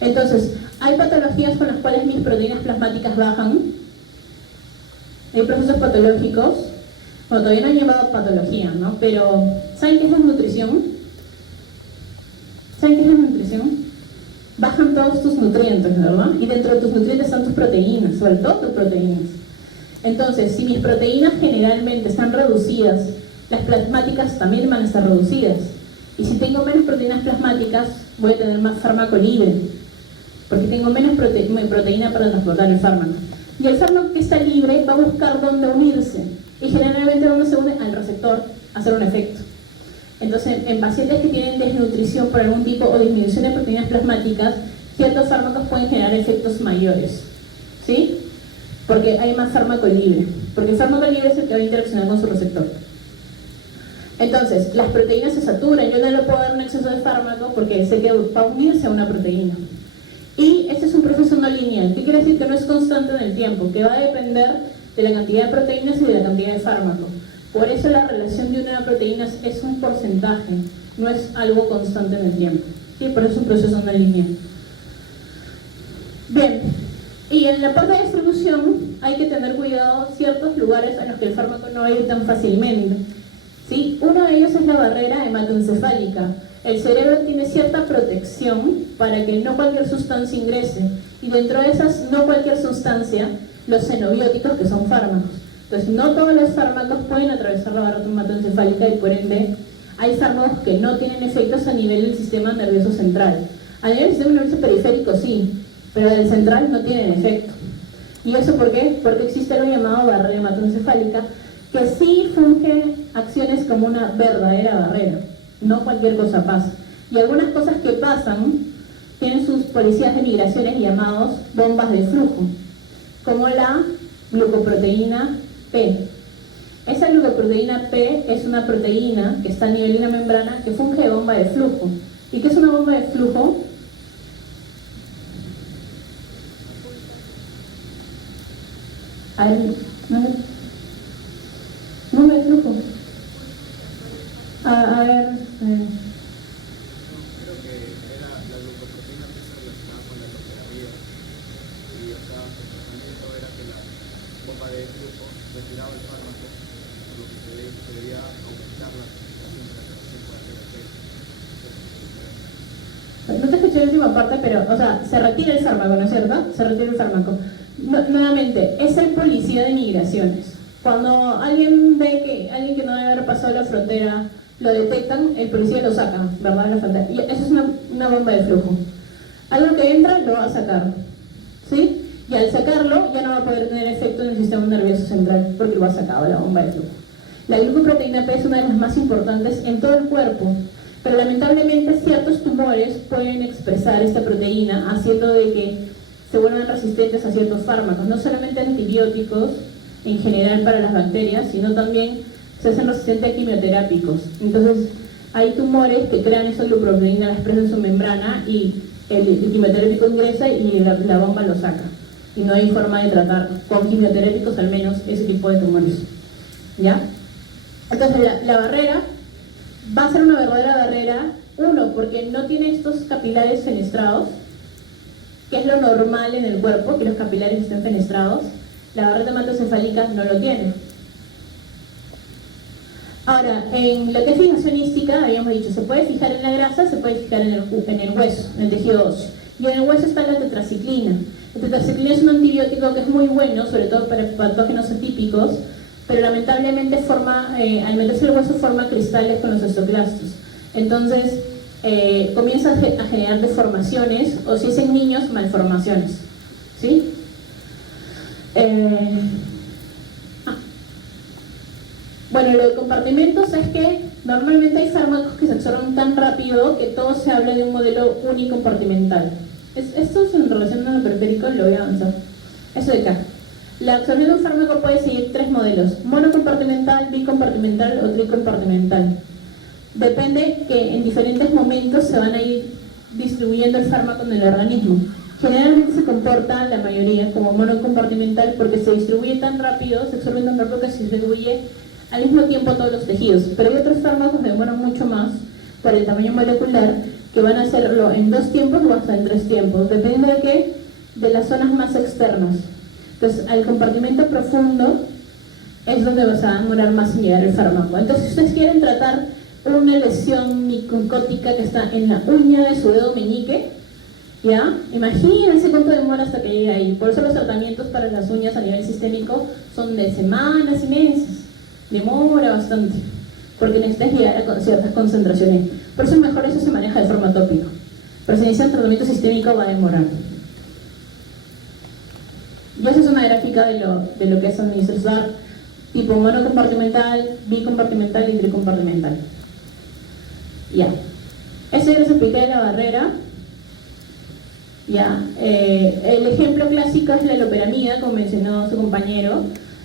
Entonces, hay patologías con las cuales mis proteínas plasmáticas bajan, hay procesos patológicos, bueno, todavía no han llevado patología, ¿no? Pero, ¿saben qué es la nutrición? ¿Saben qué es la nutrición? Bajan todos tus nutrientes, ¿verdad? Y dentro de tus nutrientes están tus proteínas, sobre todo tus proteínas. Entonces, si mis proteínas generalmente están reducidas, las plasmáticas también van a estar reducidas. Y si tengo menos proteínas plasmáticas, voy a tener más fármaco libre, porque tengo menos proteína para transportar el fármaco. Y el fármaco que está libre va a buscar dónde unirse. Y generalmente dónde se une al receptor a hacer un efecto. Entonces, en pacientes que tienen desnutrición por algún tipo o disminución de proteínas plasmáticas, ciertos fármacos pueden generar efectos mayores, ¿sí? Porque hay más fármaco libre. Porque el fármaco libre es el que va a interaccionar con su receptor. Entonces, las proteínas se saturan. Yo no le puedo dar un exceso de fármaco porque sé que va a unirse a una proteína. Y este es un proceso no lineal. ¿Qué quiere decir? Que no es constante en el tiempo, que va a depender de la cantidad de proteínas y de la cantidad de fármaco. Por eso la relación de una proteína es un porcentaje, no es algo constante en el tiempo. ¿Sí? Por eso es un proceso no lineal. Bien, y en la parte de distribución hay que tener cuidado ciertos lugares en los que el fármaco no va a ir tan fácilmente, ¿sí? Uno de ellos es la barrera hematoencefálica. El cerebro tiene cierta protección para que no cualquier sustancia ingrese, y dentro de esas no cualquier sustancia, los xenobióticos, que son fármacos. Entonces, no todos los fármacos pueden atravesar la barrera hematoencefálica y por ende hay fármacos que no tienen efectos a nivel del sistema nervioso central. A nivel del sistema nervioso periférico sí, pero del central no tienen efecto. ¿Y eso por qué? Porque existe lo llamado barrera hematoencefálica, que sí funge acciones como una verdadera barrera. No cualquier cosa pasa. Y algunas cosas que pasan tienen sus policías de migraciones llamados bombas de flujo, como la glucoproteína P. Esa glucoproteína P es una proteína que está a nivel de la membrana que funge de bomba de flujo. ¿Y qué es una bomba de flujo? A ver, bomba de flujo. A ver. Creo que era la glucoproteína que se relacionaba con la loperamida y o sea, el tratamiento era que la bomba de flujo retiraba el fármaco, por lo que se debía aumentar la concentración para que se pueda hacer efecto. No te escuché la última parte, pero, o sea, se retira el fármaco, ¿no es cierto? Se retira el fármaco. Nuevamente, es el policía de migraciones. Cuando alguien ve que alguien que no debe haber pasado la frontera lo detectan, el policía lo saca, ¿verdad? La frontera. Y eso es una bomba de flujo. Algo que entra lo va a sacar, ¿sí? Y al sacarlo ya no va a poder tener efecto en el sistema nervioso central porque lo ha sacado la bomba de flujo. La glucoproteína P es una de las más importantes en todo el cuerpo, pero lamentablemente ciertos tumores pueden expresar esta proteína haciendo de que se vuelvan resistentes a ciertos fármacos, no solamente antibióticos en general para las bacterias, sino también se hacen resistentes a quimioterápicos. Entonces hay tumores que crean esa glucoproteína, la expresan en su membrana y el quimioterápico ingresa y la bomba lo saca. Y no hay forma de tratar con quimioterápicos al menos ese tipo de tumores. ¿Ya? Entonces la barrera va a ser una verdadera barrera, uno, porque no tiene estos capilares fenestrados, que es lo normal en el cuerpo, que los capilares estén fenestrados. La barrera hematoencefálica no lo tiene. Ahora, en lo que es fijación ística, habíamos dicho, se puede fijar en la grasa, se puede fijar en el hueso, en el tejido óseo. Y en el hueso está la tetraciclina. La tetraciclina es un antibiótico que es muy bueno, sobre todo para patógenos atípicos, pero lamentablemente al meterse el hueso forma cristales con los osteoclastos. Entonces, comienza a generar deformaciones, o si es en niños, malformaciones. ¿Sí? Bueno, lo de compartimentos es que normalmente hay fármacos que se absorben tan rápido que todo se habla de un modelo unicompartimental. Esto es en relación a lo periférico, lo voy a avanzar. Eso de acá. La absorción de un fármaco puede seguir 3 modelos: monocompartimental, bicompartimental o tricompartimental. Depende que en diferentes momentos se van a ir distribuyendo el fármaco en el organismo. Generalmente se comporta, la mayoría, como monocompartimental porque se distribuye tan rápido, se absorbe tan rápido que se distribuye al mismo tiempo a todos los tejidos. Pero hay otros fármacos que demoran mucho más por el tamaño molecular, que van a hacerlo en 2 tiempos o hasta en 3 tiempos. Depende de qué, de las zonas más externas. Entonces, al compartimento profundo es donde vas a demorar más en llegar el fármaco. Entonces, si ustedes quieren tratar una lesión micocótica que está en la uña de su dedo meñique, ¿ya? Imagínense cuánto demora hasta que llegue ahí. Por eso los tratamientos para las uñas a nivel sistémico son de semanas y meses. Demora bastante, porque necesitas llegar a ciertas concentraciones. Por eso mejor eso se maneja de forma tópica. Pero si necesitan tratamiento sistémico va a demorar. Y esa es una gráfica de lo que es administrar tipo monocompartimental, bicompartimental y tricompartimental. Ya. Eso ya les expliqué de la barrera. Ya. El ejemplo clásico es la loperamida, como mencionó su compañero,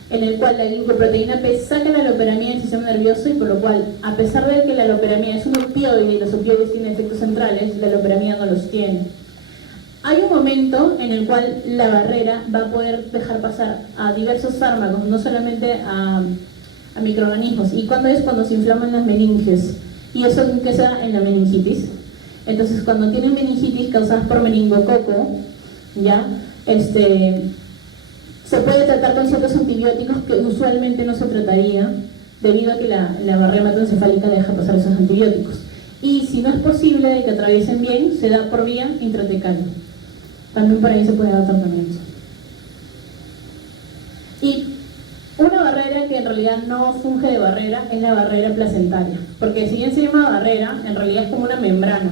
en el cual la glucoproteína P saca la loperamida del sistema nervioso y por lo cual, a pesar de que la loperamida es un opioide y los opioides tienen efectos centrales, la loperamida no los tiene. Hay un momento en el cual la barrera va a poder dejar pasar a diversos fármacos, no solamente a microorganismos. ¿Y cuándo es? Cuando se inflaman las meninges. Y eso empieza en la meningitis. Entonces, cuando tienen meningitis causadas por meningococo, ¿ya? Se puede tratar con ciertos antibióticos que usualmente no se trataría debido a que la barrera hematoencefálica deja pasar esos antibióticos. Y si no es posible de que atraviesen bien, se da por vía intratecal. También por ahí se puede dar tratamiento. Y una barrera que en realidad no funge de barrera es la barrera placentaria. Porque si bien se llama barrera, en realidad es como una membrana.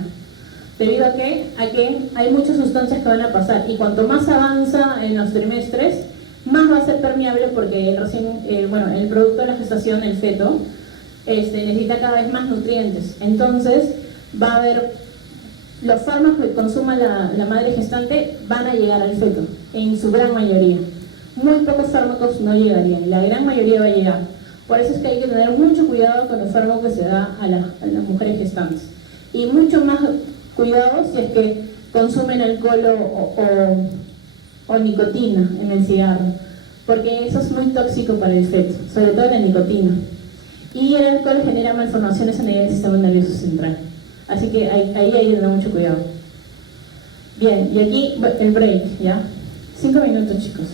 ¿Debido a qué? A que hay muchas sustancias que van a pasar y cuanto más avanza en los trimestres, más va a ser permeable porque el producto de la gestación, el feto, necesita cada vez más nutrientes. Entonces va a haber, los fármacos que consuma la madre gestante van a llegar al feto, en su gran mayoría. Muy pocos fármacos no llegarían, la gran mayoría va a llegar. Por eso es que hay que tener mucho cuidado con los fármacos que se da a las mujeres gestantes. Y mucho más cuidado si es que consumen alcohol o nicotina en el cigarro, porque eso es muy tóxico para el feto, sobre todo la nicotina. Y el alcohol genera malformaciones a nivel del sistema nervioso central. Así que ahí hay que tener mucho cuidado. Bien, y aquí el break, ¿ya? 5 minutos, chicos.